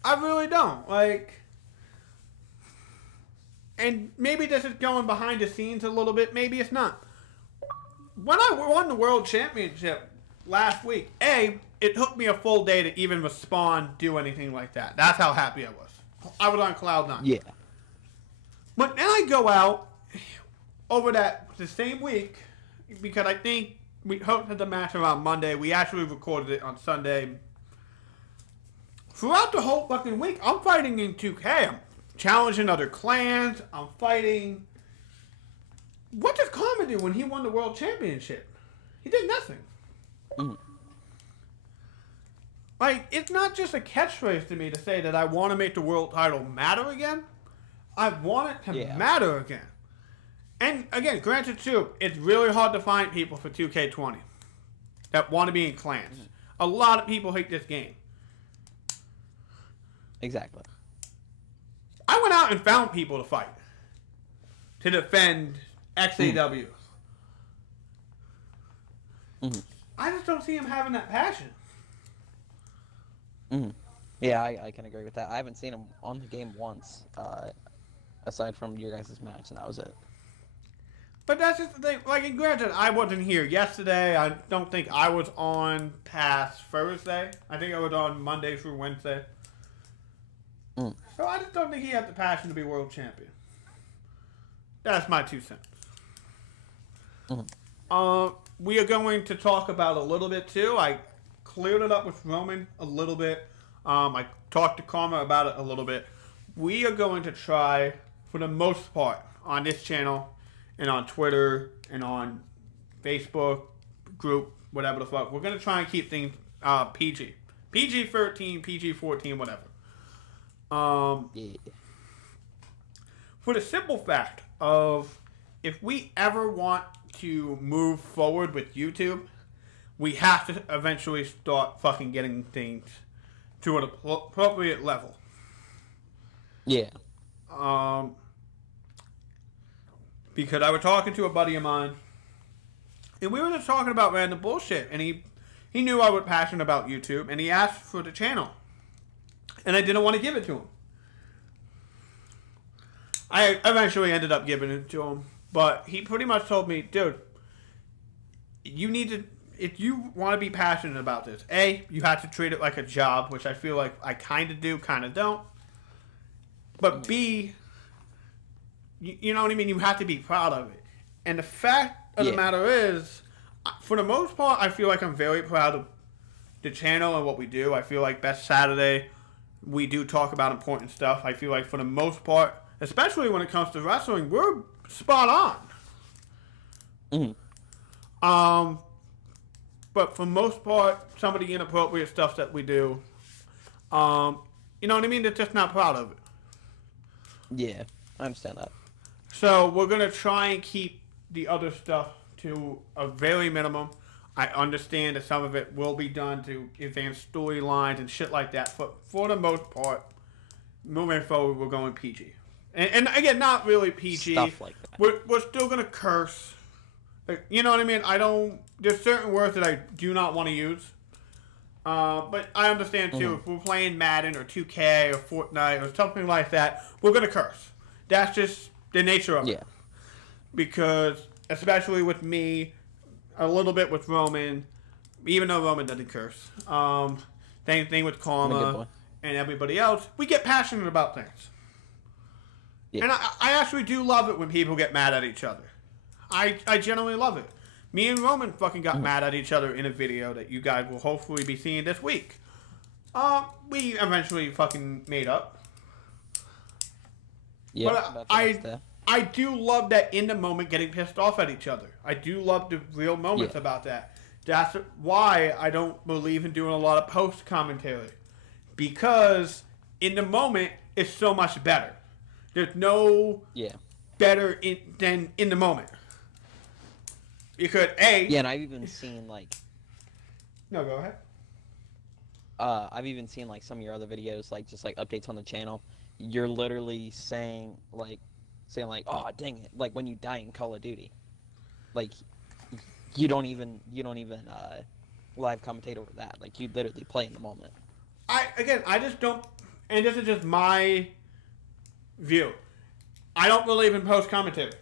I really don't. Like, and maybe this is going behind the scenes a little bit. Maybe it's not. When I won the world championship last week, it took me a full day to even respond, do anything like that. That's how happy I was. I was on cloud nine. Yeah. But then I go out over the same week, because I think we hosted the match around Monday. We actually recorded it on Sunday. Throughout the whole fucking week, I'm fighting in 2K. I'm challenging other clans. I'm fighting. What does Karma do when he won the world championship? He did nothing. Like, it's not just a catchphrase to me to say that I want to make the world title matter again. I want it to matter again. And again, granted too, it's really hard to find people for 2K20 that want to be in clans. A lot of people hate this game. Exactly. I went out and found people to fight. To defend XAW. I just don't see him having that passion. Yeah, I can agree with that. I haven't seen him on the game once, aside from your guys' match, and that was it. But that's just the thing. Like, and granted, I wasn't here yesterday. I don't think I was on past Thursday. I think I was on Monday through Wednesday. So I just don't think he has the passion to be world champion. That's my 2 cents. We are going to talk about a little bit too. I cleared it up with Roman a little bit. I talked to Karma about it a little bit. We are going to try, for the most part, on this channel and on Twitter and on Facebook group, whatever the fuck, we're going to try and keep things PG. PG-13, PG-14, whatever. For the simple fact of, if we ever want to move forward with YouTube, we have to eventually start fucking getting things to an appropriate level. Yeah. Because I was talking to a buddy of mine, and we were just talking about random bullshit, and he knew I was passionate about YouTube, and he asked for the channel, and I didn't want to give it to him. I eventually ended up giving it to him, but he pretty much told me, dude, you need to, if you want to be passionate about this, you have to treat it like a job, which I feel like I kind of do, kind of don't. But B, you know what I mean? You have to be proud of it. And the fact of the matter is, for the most part, I feel like I'm very proud of the channel and what we do. I feel like Best Saturday, we do talk about important stuff. I feel like for the most part, especially when it comes to wrestling, we're spot on. But for the most part, some of the inappropriate stuff that we do, you know what I mean? They're just not proud of it. Yeah, I understand that. So we're going to try and keep the other stuff to a very minimum. I understand that some of it will be done to advance storylines and shit like that. But for the most part, moving forward, we're going PG. And again, not really PG. Stuff like that. We're still going to curse. You know what I mean? There's certain words that I do not want to use. But I understand, too, if we're playing Madden or 2K or Fortnite or something like that, we're going to curse. That's just the nature of it. Because, especially with me, a little bit with Roman, even though Roman doesn't curse. Same thing with Karma and everybody else. We get passionate about things. And I actually do love it when people get mad at each other. I generally love it. Me and Roman fucking got mad at each other in a video that you guys will hopefully be seeing this week. We eventually fucking made up. Yeah, but I do love that in the moment getting pissed off at each other. I do love the real moments about that. That's why I don't believe in doing a lot of post commentary, because in the moment it's so much better. There's no better than in the moment. You could and I've even seen like. No, go ahead. I've even seen like some of your other videos, like just like updates on the channel. You're literally saying like, oh dang it, like when you die in Call of Duty, like you don't even live commentate over that. Like you literally play in the moment. I just don't, and this is just my view. I don't believe in post commentary.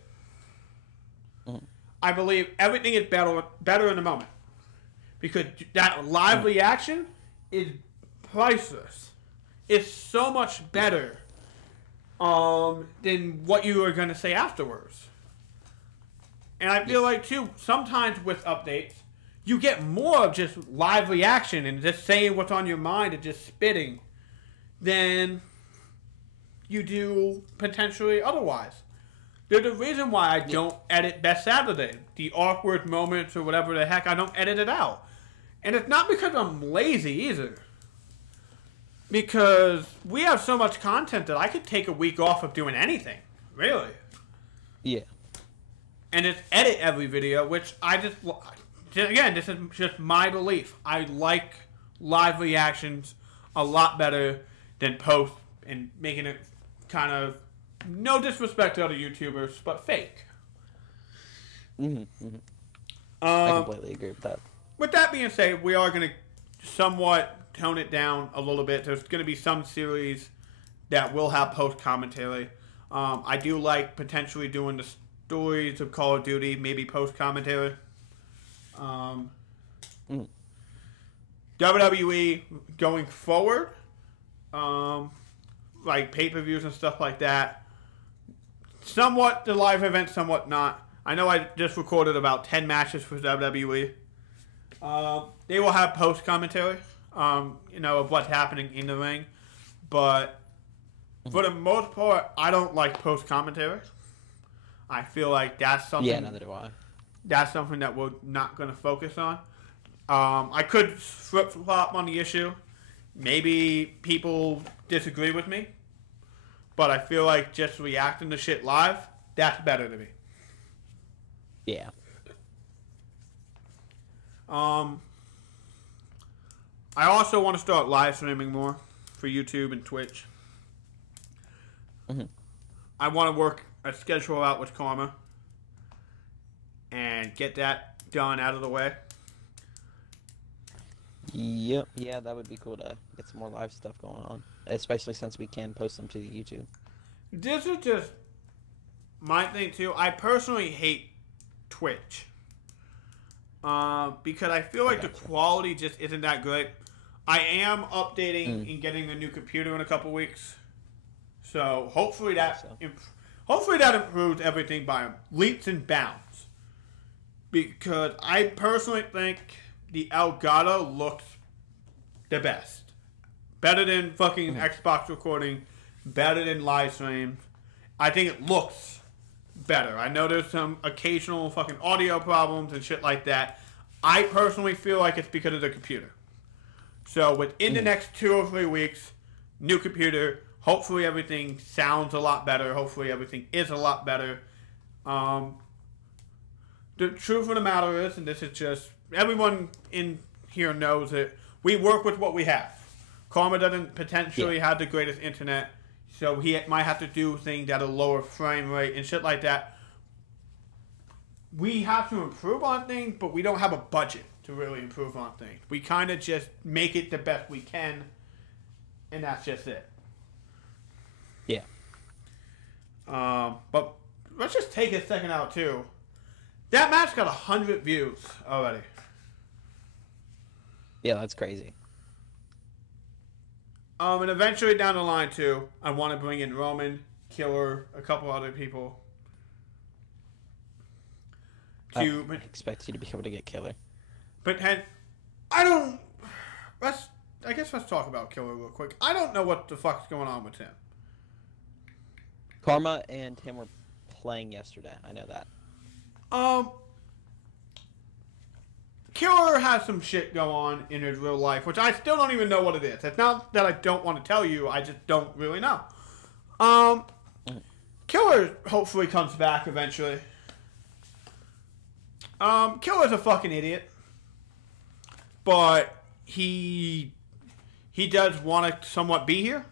Mm-hmm. I believe everything is better in the moment, because that live reaction is priceless. It's so much better than what you are going to say afterwards. And I feel like, too, sometimes with updates, you get more of just live reaction and just saying what's on your mind and just spitting than you do potentially otherwise. There's a reason why I don't edit Best Saturday. The awkward moments or whatever the heck, I don't edit it out. And it's not because I'm lazy either. Because we have so much content that I could take a week off of doing anything. Really. Yeah. And just edit every video, which I just... Again, this is just my belief. I like live reactions a lot better than post and making it kind of... No disrespect to other YouTubers, but fake. Mm-hmm. I completely agree with that. With that being said, we are going to somewhat tone it down a little bit. There's going to be some series that will have post commentary. I do like potentially doing the stories of Call of Duty, maybe post commentary. WWE going forward, like pay-per-views and stuff like that. Somewhat the live event, somewhat not. I know I just recorded about 10 matches for WWE. They will have post commentary, of what's happening in the ring, but for the most part, I don't like post commentary. I feel like that's something. Yeah, neither do I. That's something that we're not going to focus on. I could flip flop on the issue. Maybe people disagree with me, but I feel like just reacting to shit live, that's better to me. Yeah. I also want to start live streaming more for YouTube and Twitch. Mm-hmm. I want to work a schedule out with Karma and get that done out of the way. Yep. Yeah, that would be cool to get some more live stuff going on, especially since we can post them to the YouTube. This is just my thing too. I personally hate Twitch because I feel like the quality just isn't that great. I am updating and getting a new computer in a couple weeks, so hopefully that improves everything by leaps and bounds. Because I personally think the Elgato looks the best, better than fucking Xbox recording, better than live streams. I think it looks better. I know there's some occasional fucking audio problems and shit like that. I personally feel like it's because of the computer. So within the next 2 or 3 weeks, new computer, hopefully everything sounds a lot better. Hopefully everything is a lot better. The truth of the matter is, and this is just, everyone in here knows it, we work with what we have. Karma doesn't potentially have the greatest internet, so he might have to do things at a lower frame rate and shit like that. We have to improve on things, but we don't have a budget to really improve on things. We kind of just make it the best we can, and that's just it. Yeah. But let's just take a second out, too. That match got 100 views already. Yeah, that's crazy. And eventually down the line, too, I want to bring in Romman, Killer, a couple other people. I expect you to be able to get Killer. But I guess let's talk about Killer real quick. I don't know what the fuck's going on with him. Karma and him were playing yesterday. I know that. Um, Killer has some shit go on in his real life, which I still don't even know what it is. It's not that I don't want to tell you, I just don't really know. Killer hopefully comes back eventually. Killer's a fucking idiot. But he does want to somewhat be here.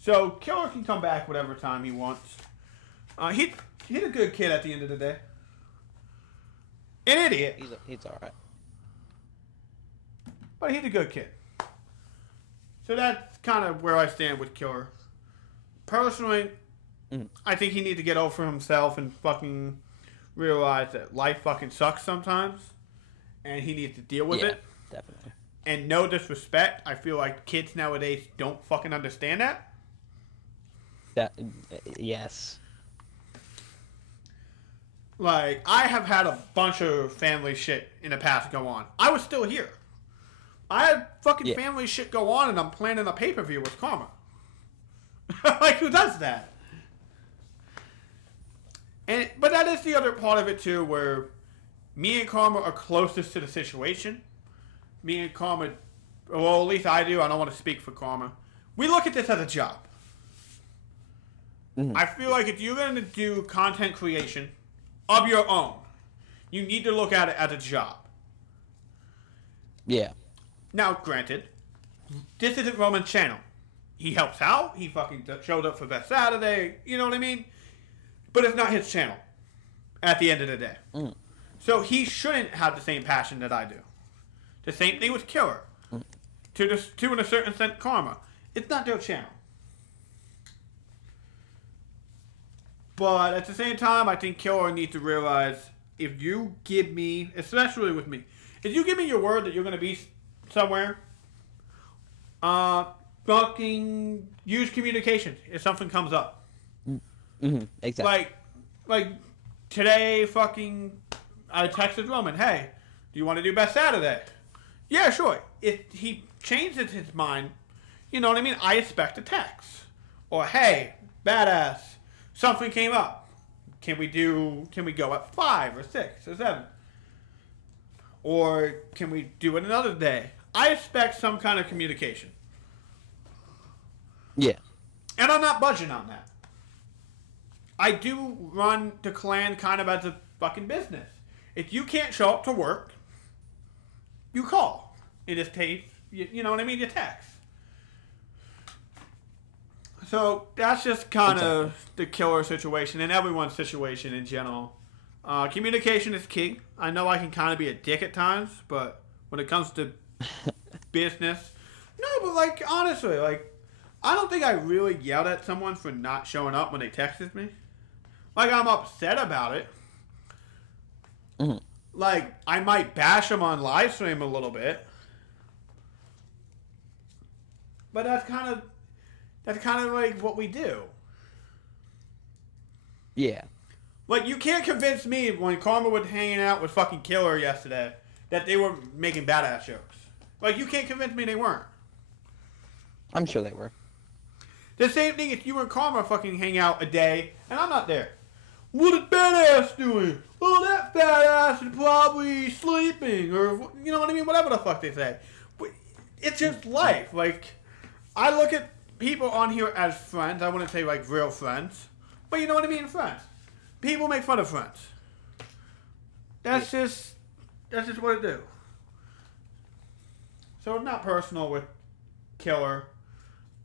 So Killer can come back whatever time he wants. He's a good kid at the end of the day. An idiot. He's alright. But he's a good kid. So that's kind of where I stand with Killer. Personally, I think he needs to get over himself and fucking realize that life fucking sucks sometimes. And he needs to deal with it. Definitely. And no disrespect, I feel like kids nowadays don't fucking understand that. Yes. Like, I have had a bunch of family shit in the past go on. I was still here. I had fucking family shit go on, and I'm planning a pay-per-view with Karma. Like, who does that? But that is the other part of it, too, where me and Karma are closest to the situation. Me and Karma, well, at least I do. I don't want to speak for Karma. We look at this as a job. I feel like if you're going to do content creation of your own, you need to look at it as a job. Yeah. Now, granted, this isn't Romman's channel. He helps out. He fucking showed up for Best Saturday. You know what I mean? But it's not his channel at the end of the day. So he shouldn't have the same passion that I do. The same thing with Killer. To in a certain sense, Karma. It's not their channel. But at the same time, I think Killer needs to realize, if you give me, especially with me, if you give me your word that you're going to be somewhere, fucking use communication if something comes up. Exactly. Like today, fucking, I texted Romman, hey, do you want to do Best Saturday? Yeah, sure. If he changes his mind, you know what I mean? I expect a text. Or, hey, badass, something came up. Can we go at 5 or 6 or 7? Or can we do it another day? I expect some kind of communication. Yeah. And I'm not budging on that. I do run the clan kind of as a fucking business. If you can't show up to work, you call. In this case, you know what I mean? You text. So that's just kind of the Killer situation and everyone's situation in general. Communication is key. I know I can kind of be a dick at times, but when it comes to business, no, but like honestly, like I don't think I really yelled at someone for not showing up when they texted me. Like I'm upset about it. Like I might bash them on live stream a little bit, but that's kind of like what we do. Yeah. Like, you can't convince me when Karma was hanging out with fucking Killer yesterday that they were making badass jokes. Like, you can't convince me they weren't. I'm sure they were. The same thing if you and Karma fucking hang out a day and I'm not there. What is badass doing? Oh, that badass is probably sleeping or, you know what I mean? Whatever the fuck they say. But it's just life. Like, I look at people on here as friends. I wouldn't say, like, real friends. But you know what I mean? Friends. People make fun of friends. That's just what it do. So it's not personal with Killer.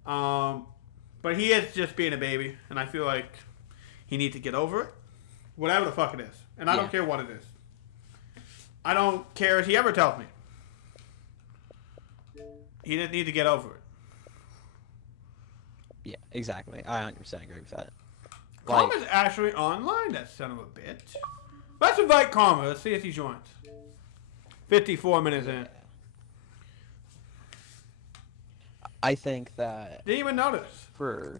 But he is just being a baby. And I feel like he needs to get over it. Whatever the fuck it is. And I don't care what it is. I don't care if he ever tells me. He didn't need to get over it. Yeah, exactly. I 100% agree with that. Karma's actually online, that son of a bitch. Let's invite Karma. Let's see if he joins. 54 minutes in. I think that... Didn't even notice. For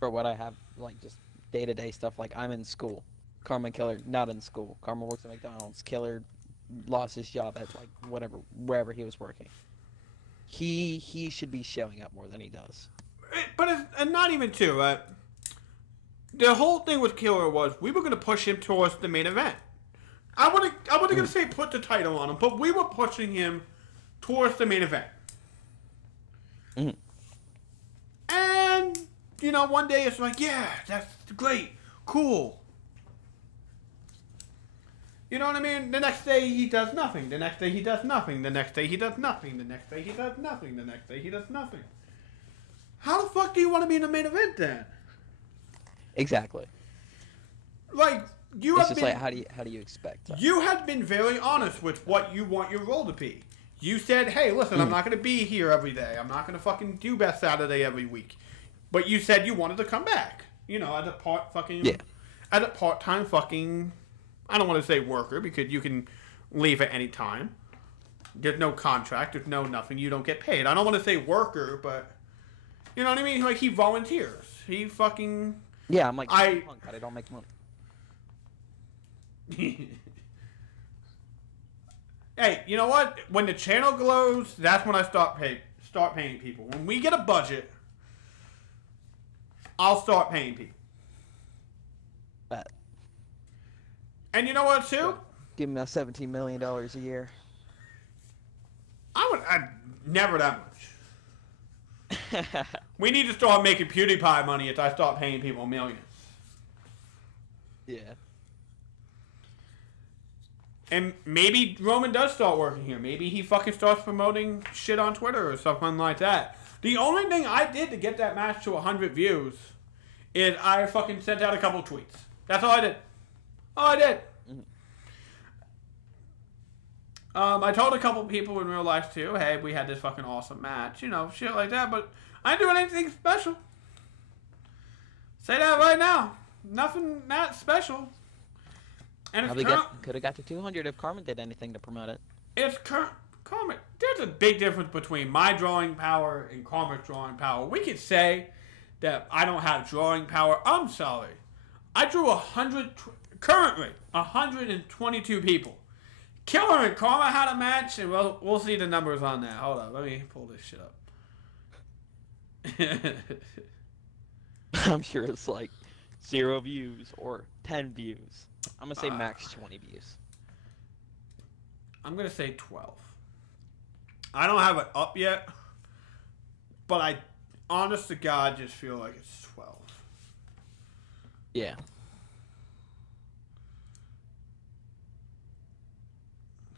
what I have, like, just day-to-day stuff, like, I'm in school. Karma and Killer, not in school. Karma works at McDonald's. Killer lost his job at, like, wherever he was working. He should be showing up more than he does. But it's not even too, right? the whole thing with Killer was we were going to push him towards the main event. I wasn't going to say put the title on him, but we were pushing him towards the main event. Mm. And, you know, one day it's like, yeah, that's great, cool. You know what I mean? The next day he does nothing. The next day he does nothing. The next day he does nothing. The next day he does nothing. The next day he does nothing. How the fuck do you want to be in the main event then? Exactly. Like, you it's have just been... like, how do you expect that? You have been very honest with what you want your role to be. You said, hey, listen, I'm not going to be here every day. I'm not going to fucking do Best Saturday every week. But you said you wanted to come back. You know, as a as a part-time fucking... I don't want to say worker because you can leave at any time. There's no contract. There's no nothing. You don't get paid. I don't want to say worker, but you know what I mean? Like, he volunteers. He fucking... Yeah, I'm like, I don't make money. Hey, you know what? When the channel glows, that's when I start paying people. When we get a budget, I'll start paying people. Bet. And you know what, too? Give me $17 million a year. I'd never that much. We need to start making PewDiePie money if I start paying people millions. Yeah. And maybe Roman does start working here. Maybe he fucking starts promoting shit on Twitter or something like that. The only thing I did to get that match to 100 views is I fucking sent out a couple tweets. That's all I did. All I did. I told a couple people in real life too, hey, we had this fucking awesome match. You know, shit like that. But I didn't do anything special. Say that right now. Nothing that special. And Probably could have got to 200 if Carmen did anything to promote it. It's Carmen. There's a big difference between my drawing power and Carmen's drawing power. We could say that I don't have drawing power. I'm sorry. I drew 122 people. Killer and Karma had a match, and we'll see the numbers on that. Hold on, let me pull this shit up. I'm sure it's like 0 views or 10 views. I'm gonna say max 20 views. I'm gonna say 12. I don't have it up yet, but I, honest to God, just feel like it's 12. Yeah.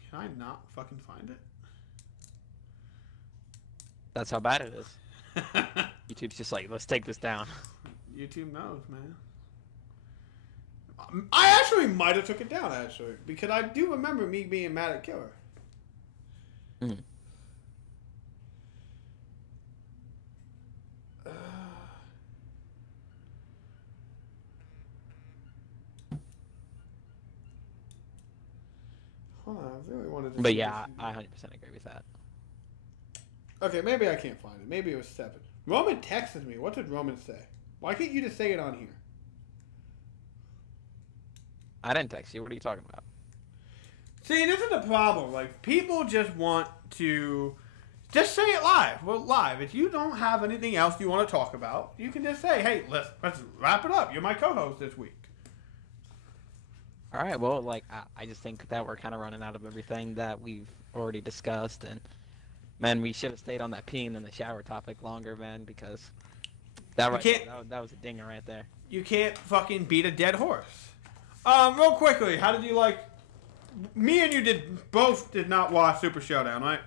Can I not fucking find it? That's how bad it is. YouTube's just like, let's take this down. YouTube knows, man. I actually might have took it down, actually, because I do remember me being mad at Killer. Mm. Hold on, I really wanted to. But yeah, I 100% agree with that. Okay, maybe I can't find it. Maybe it was 7. Roman texted me. What did Roman say? Why can't you just say it on here? I didn't text you. What are you talking about? See, this is the problem. Like, people just want to just say it live. Well, live. If you don't have anything else you want to talk about, you can just say, hey, let's wrap it up. You're my co-host this week. All right, well, like, I just think that we're kind of running out of everything that we've already discussed. And, man, we should have stayed on that peeing in the shower topic longer, man, because that was a dinger right there. You can't fucking beat a dead horse. Real quickly, how did you like... Me and you both did not watch Super Showdown, right?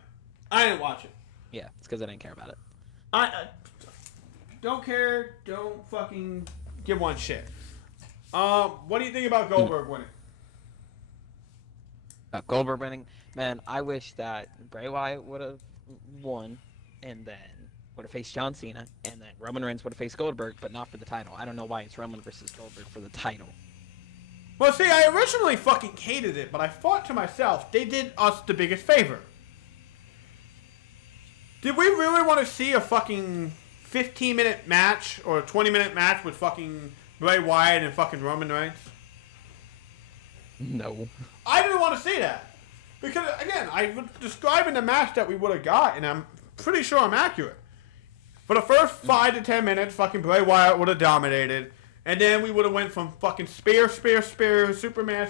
I didn't watch it. Yeah, it's because I didn't care about it. I don't care. Don't fucking give one shit. What do you think about Goldberg winning? Goldberg winning? Man, I wish that Bray Wyatt would have won and then would have faced John Cena and then Roman Reigns would have faced Goldberg, but not for the title. I don't know why it's Roman versus Goldberg for the title. Well, see, I originally fucking hated it, but I thought to myself, they did us the biggest favor. Did we really want to see a fucking 15-minute match or a 20-minute match with fucking Bray Wyatt and fucking Roman Reigns? No. I didn't want to see that. Because, again, I was describing the match that we would have got, and I'm pretty sure I'm accurate. For the first 5 to 10 minutes, fucking Bray Wyatt would have dominated, And then we would have went from fucking spear, Superman,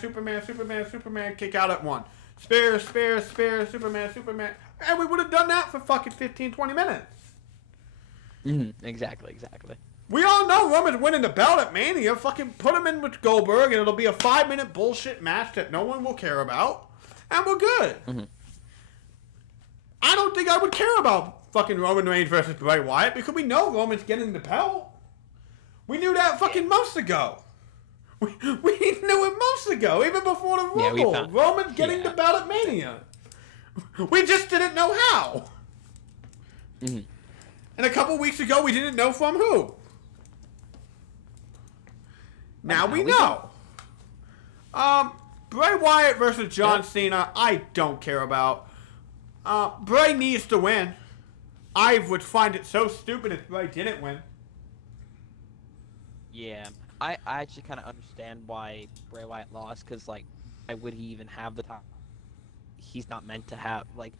kick out at 1. Spear, Superman. And we would have done that for fucking 15, 20 minutes. Exactly. We all know Roman's winning the belt at Mania. Fucking put him in with Goldberg, and it'll be a 5-minute bullshit match that no one will care about. And we're good. I don't think I would care about fucking Roman Reigns versus Bray Wyatt because we know Roman's getting the belt. We knew that fucking months ago. We knew it months ago, even before the Rumble. Roman's getting the belt at Mania. We just didn't know how. And a couple weeks ago, we didn't know from who. Now we know. Bray Wyatt versus John Cena, I don't care about. Bray needs to win. I would find it so stupid if Bray didn't win. Yeah, I actually kind of understand why Bray Wyatt lost, because, like, why would he even have the top? He's not meant to have, like,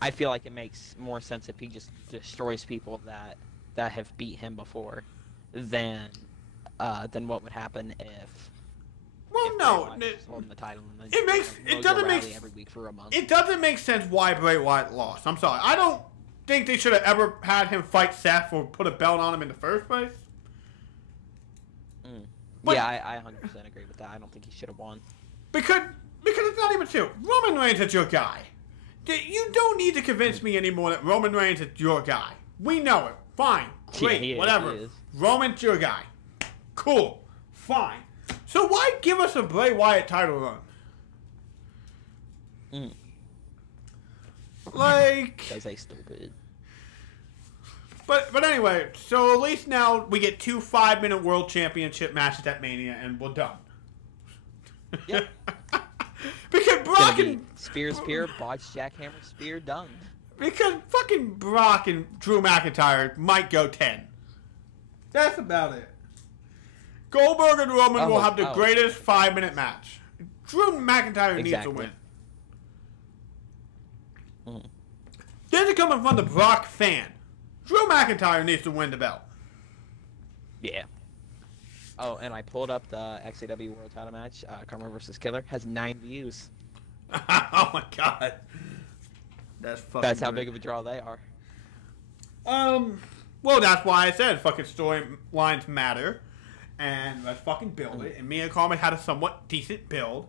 I feel like it makes more sense if he just destroys people that have beat him before than what would happen if... Well, no, holding the title and it doesn't make every week for a month. It doesn't make sense why Bray Wyatt lost. I'm sorry. I don't think they should have ever had him fight Seth or put a belt on him in the first place. But, yeah, I 100% agree with that. I don't think he should have won. Because it's not even true. Roman Reigns is your guy. You don't need to convince me anymore that Roman Reigns is your guy. We know it. Fine. Great. Whatever. Roman's your guy. Cool. Fine. So why give us a Bray Wyatt title run? Like... Because they stupid. But anyway, so at least now we get 2 5-minute World Championship matches at Mania, and we're done. Yep. Because Brock and... Spear, botch, jackhammer, spear, done. Because fucking Brock and Drew McIntyre might go 10. That's about it. Goldberg and Roman will have the greatest 5-minute match. Drew McIntyre needs to win. This is coming from the Brock fan. Drew McIntyre needs to win the belt. Yeah. Oh, and I pulled up the XAW World Title match. Karma vs. Killer has 9 views. Oh my god. That's how big of a draw they are. Well, that's why I said fucking storylines matter. And let's fucking build it. And me and Carmen had a somewhat decent build.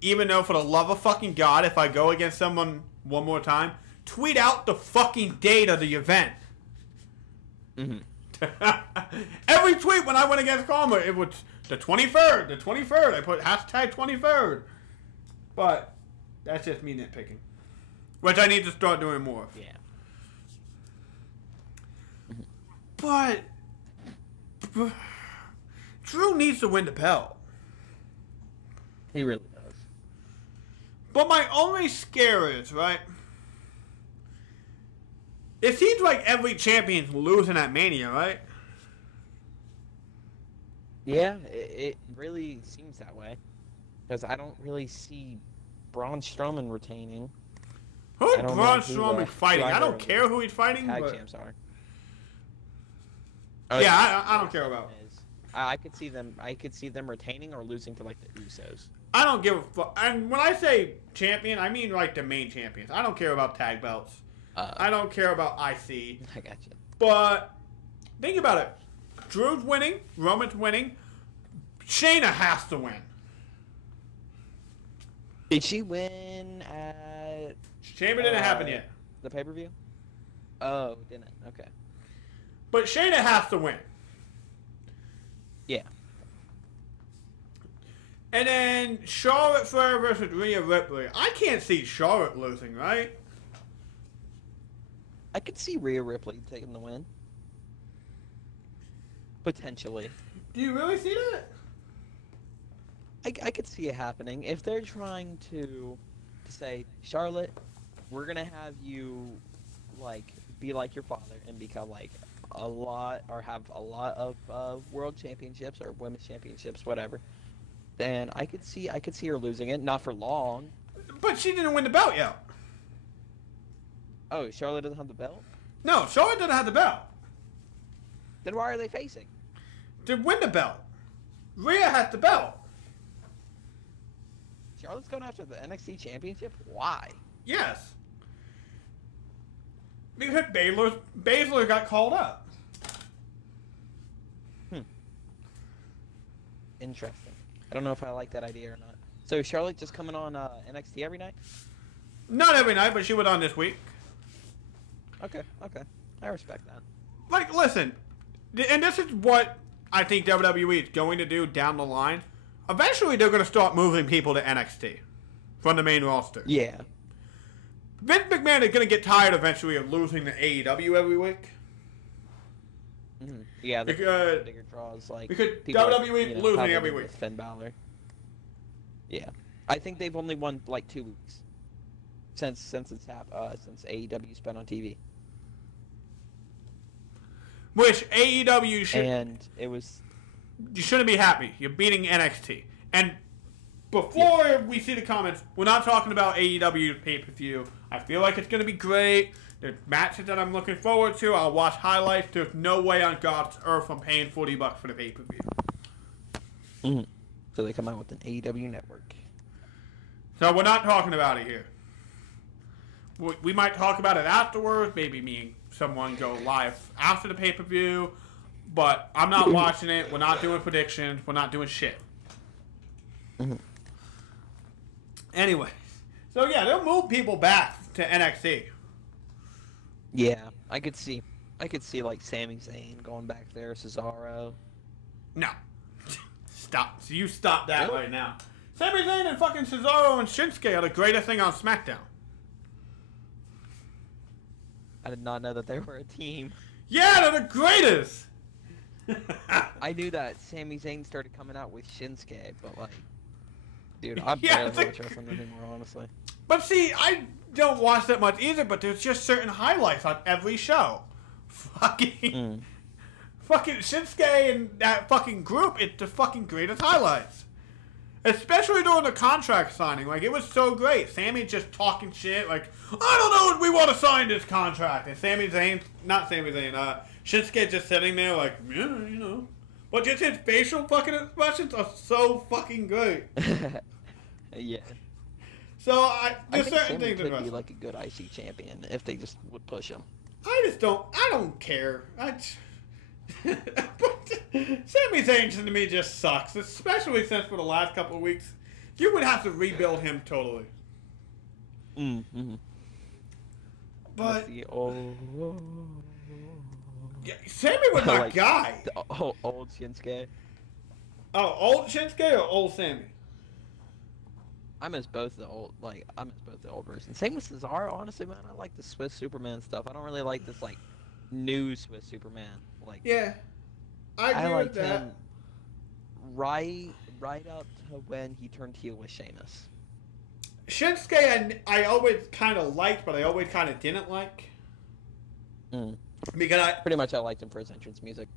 Even though, for the love of fucking God, if I go against someone one more time, tweet out the fucking date of the event. Every tweet when I went against Karma, it was the 23rd. The 23rd. I put hashtag 23rd. But that's just me nitpicking. Which I need to start doing more of. Yeah. But Drew needs to win the belt. He really does. But my only scare is, right? It seems like every champion's losing at Mania, right? Yeah, it really seems that way. Because I don't really see Braun Strowman retaining. Who's Braun Strowman fighting? I don't care who he's fighting. Tag champs are. Yeah, I don't care about. I could see them retaining or losing to, like, the Usos. I don't give a fuck. And when I say champion, I mean like the main champions. I don't care about tag belts. I don't care about IC. I gotcha. But think about it. Drew's winning. Roman's winning. Shayna has to win. Did she win at... Chamber didn't happen yet. The pay-per-view? Oh, didn't. Okay. But Shayna has to win. Yeah. And then Charlotte Flair versus Rhea Ripley. I can't see Charlotte losing, right? I could see Rhea Ripley taking the win. Potentially. Do you really see that? I could see it happening. If they're trying to say, Charlotte, we're going to have you, like, be like your father and become, like, a lot, or have a lot of world championships or women's championships, whatever, then I could see her losing it. Not for long. But she didn't win the belt yet. Oh, Charlotte doesn't have the belt? No, Charlotte doesn't have the belt. Then why are they facing? to win the belt. Rhea has the belt. Charlotte's going after the NXT Championship? Why? Yes. Because Baszler got called up. Interesting. I don't know if I like that idea or not. So is Charlotte just coming on NXT every night? Not every night, but she went on this week. Okay. I respect that. Like, listen, and this is what I think WWE is going to do down the line. Eventually, they're going to start moving people to NXT from the main roster. Yeah. Vince McMahon is going to get tired eventually of losing to AEW every week. Mm-hmm. Yeah, the bigger draws like because WWE losing every week. Finn Balor. Yeah, I think they've only won like 2 weeks since AEW's been on TV. Which AEW should. And it was. You shouldn't be happy. You're beating NXT. And before we see the comments, we're not talking about AEW pay-per-view. I feel like it's going to be great. There's matches that I'm looking forward to. I'll watch highlights. There's no way on God's earth I'm paying $40 for the pay-per-view. Mm-hmm. So they come out with an AEW network. So we're not talking about it here. We might talk about it afterwards. Maybe me and someone go live after the pay-per-view. But I'm not watching it. We're not doing predictions. We're not doing shit. Mm-hmm. Anyway. So yeah, they'll move people back to NXT. Yeah, I could see like Sami Zayn going back there, Cesaro. No. Stop. So you stop that Really? right now. Sami Zayn and fucking Cesaro and Shinsuke are the greatest thing on SmackDown. I did not know that they were a team. Yeah, they're the greatest! I knew that Sami Zayn started coming out with Shinsuke, but like, dude, I Yeah, barely watch wrestling anymore, honestly. But see, I don't watch that much either, but there's just certain highlights on every show. Fucking Shinsuke and that fucking group, it's the fucking greatest highlights. Especially during the contract signing. Like, it was so great. Sami just talking shit, like, I don't know if we want to sign this contract. And Shinsuke just sitting there like, yeah, you know. But just his facial fucking expressions are so fucking great. Yeah. So, I there's think certain Sami things in could be wrestling. like a good IC champion if they just would push him. I don't care. But Sami Zayn to me just sucks, especially since for the last couple of weeks, you would have to rebuild him totally. Mm-hmm. But yeah, Sammy was my like, guy. The old Shinsuke. Oh, old Shinsuke or old Sammy? I miss both the old versions. Same with Cesaro, honestly, man. I like the Swiss Superman stuff. I don't really like this like new Swiss Superman. Like, Yeah, I agree with liked that. him right up to when he turned heel with Sheamus. Shinsuke, I always kind of liked, but I always kind of didn't like. Because Pretty much I liked him for his entrance music.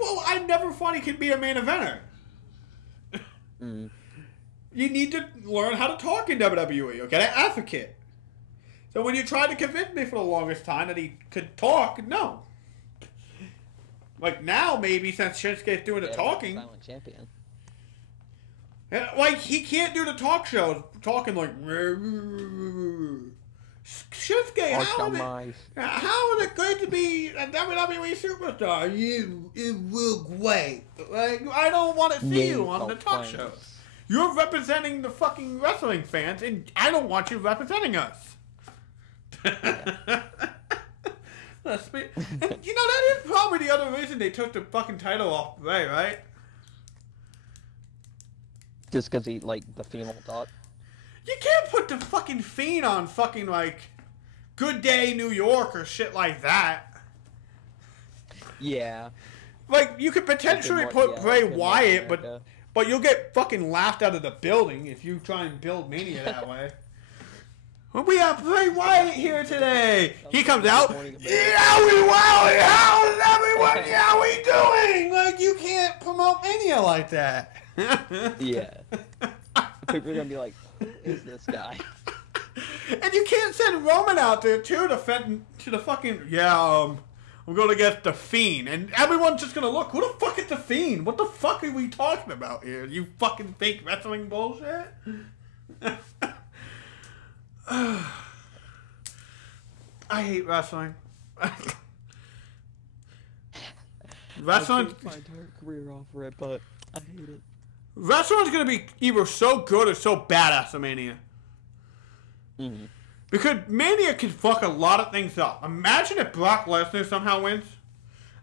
I never thought he could be a main eventer. You need to learn how to talk in WWE. Okay, an advocate. So when you tried to convince me for the longest time that he could talk, no. Like now, maybe since Shinsuke's doing the talking. Silent champion. Yeah, like he can't do the talk shows, talking like. Shinsuke, how is it good to be a WWE superstar? You will wait. Like I don't want to see you on the talk shows. You're representing the fucking wrestling fans, and I don't want you representing us. Yeah. And, you know, that is probably the other reason they took the fucking title off Ray, right? Just because he, like, the female dot? You can't put the fucking Fiend on fucking, like, Good Day New York or shit like that. Yeah. Like, you could potentially put Bray Wyatt, but you'll get fucking laughed out of the building if you try and build Mania that way. We have Bray Wyatt here today. He comes out. Yowie wowie, how is everyone yowie doing? Like, you can't promote Mania like that. Yeah. People are going to be like, who is this guy? And you can't send Roman out there, too, to the fucking, I'm going against The Fiend. And everyone's just going to look, who the fuck is The Fiend? What the fuck are we talking about here? You fucking fake wrestling bullshit? I hate wrestling. Wrestling. I my entire career off for it, but I hate it. Wrestling's gonna be either so good or so badass at Mania. Mm-hmm. Because Mania can fuck a lot of things up. Imagine if Brock Lesnar somehow wins.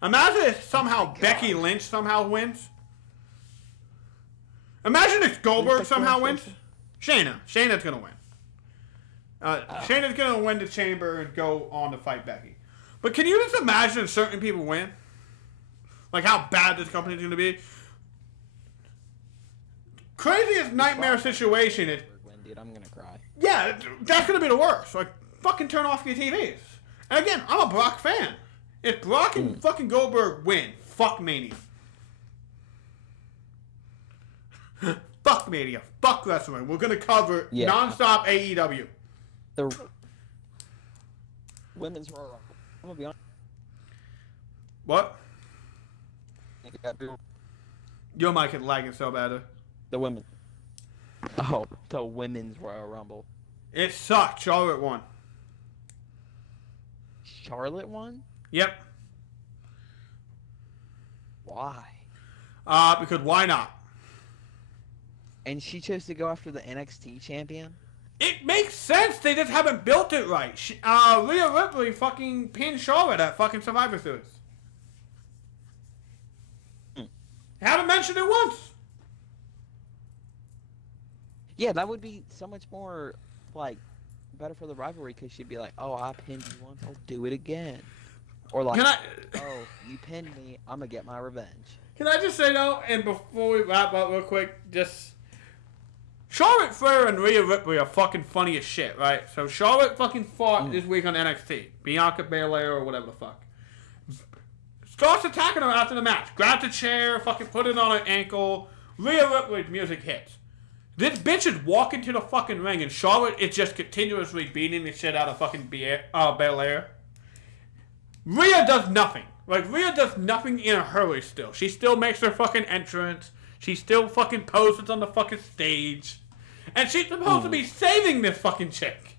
Imagine if somehow Becky Lynch somehow wins. Imagine if Goldberg somehow wins. Shayna's gonna win. Shayna's gonna win the Chamber and go on to fight Becky. But can you just imagine if certain people win? Like how bad this company's gonna be? Craziest nightmare situation is... Dude, I'm gonna cry. Yeah, that's gonna be the worst. Like, fucking turn off your TVs. And again, I'm a Brock fan. If Brock and fucking Goldberg win, fuck Mania. Fuck Mania. Fuck wrestling. We're gonna cover non-stop AEW. The women's Royal Rumble. I'm gonna be honest. What? Your mic is lagging so bad. The women. Oh, the women's Royal Rumble. It sucked. Charlotte won. Charlotte won? Yep. Why? Because why not? And she chose to go after the NXT champion? It makes sense. They just haven't built it right. Rhea Ripley fucking pinned Charlotte at fucking Survivor Series. Haven't mentioned it once. Yeah, that would be so much more, like, better for the rivalry, because she'd be like, oh, I pinned you once, I'll do it again. Or like, oh, you pinned me, I'm gonna get my revenge. Can I just say, though, and before we wrap up real quick, just... Charlotte Flair and Rhea Ripley are fucking funny as shit, right? So Charlotte fucking fought this week on NXT. Bianca Belair or whatever the fuck. Starts attacking her after the match. Grabs a chair, fucking put it on her ankle. Rhea Ripley's music hits. This bitch is walking to the fucking ring, and Charlotte is just continuously beating the shit out of fucking Belair. Rhea does nothing. Like, Rhea does nothing in a hurry still. She still makes her fucking entrance. She still fucking poses on the fucking stage. And she's supposed to be saving this fucking chick.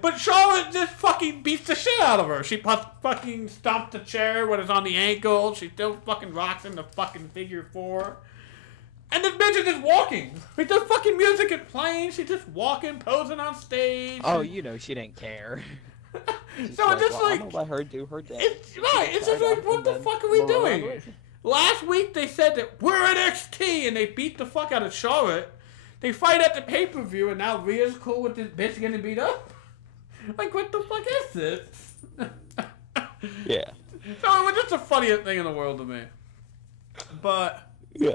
But Charlotte just fucking beats the shit out of her. She fucking stomps the chair when it's on the ankle. She still fucking rocks in the fucking figure 4. And this bitch is just walking. Like, the fucking music is playing. She's just walking, posing on stage. Oh, you know, she didn't care. So it's just like... I'm gonna let her do her thing. It's just like, what the fuck are we doing? Last week they said that we're NXT and they beat the fuck out of Charlotte. They fight at the pay-per-view and now Rhea's cool with this bitch getting beat up? Like, what the fuck is this? Yeah. So it was just the funniest thing in the world to me. But... yeah.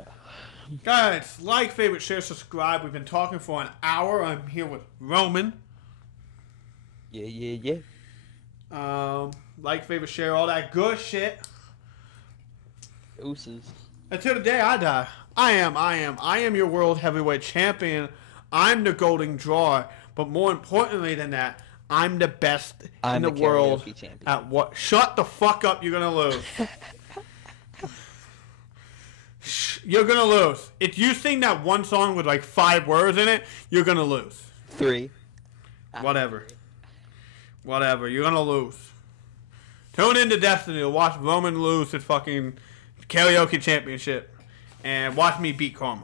Guys, like, favorite, share, subscribe. We've been talking for an hour. I'm here with Roman. Yeah. Like, favorite, share, all that good shit. Ooses. Until the day I die. I am your world heavyweight champion. I'm the golden drawer. But more importantly than that, I'm the best in the world at what? Shut the fuck up. You're gonna lose. You're gonna lose. If you sing that one song with like 5 words in it, you're gonna lose. 3. Whatever. You're gonna lose. Tune into Destiny to watch Roman lose his fucking karaoke championship, and watch me beat Karma.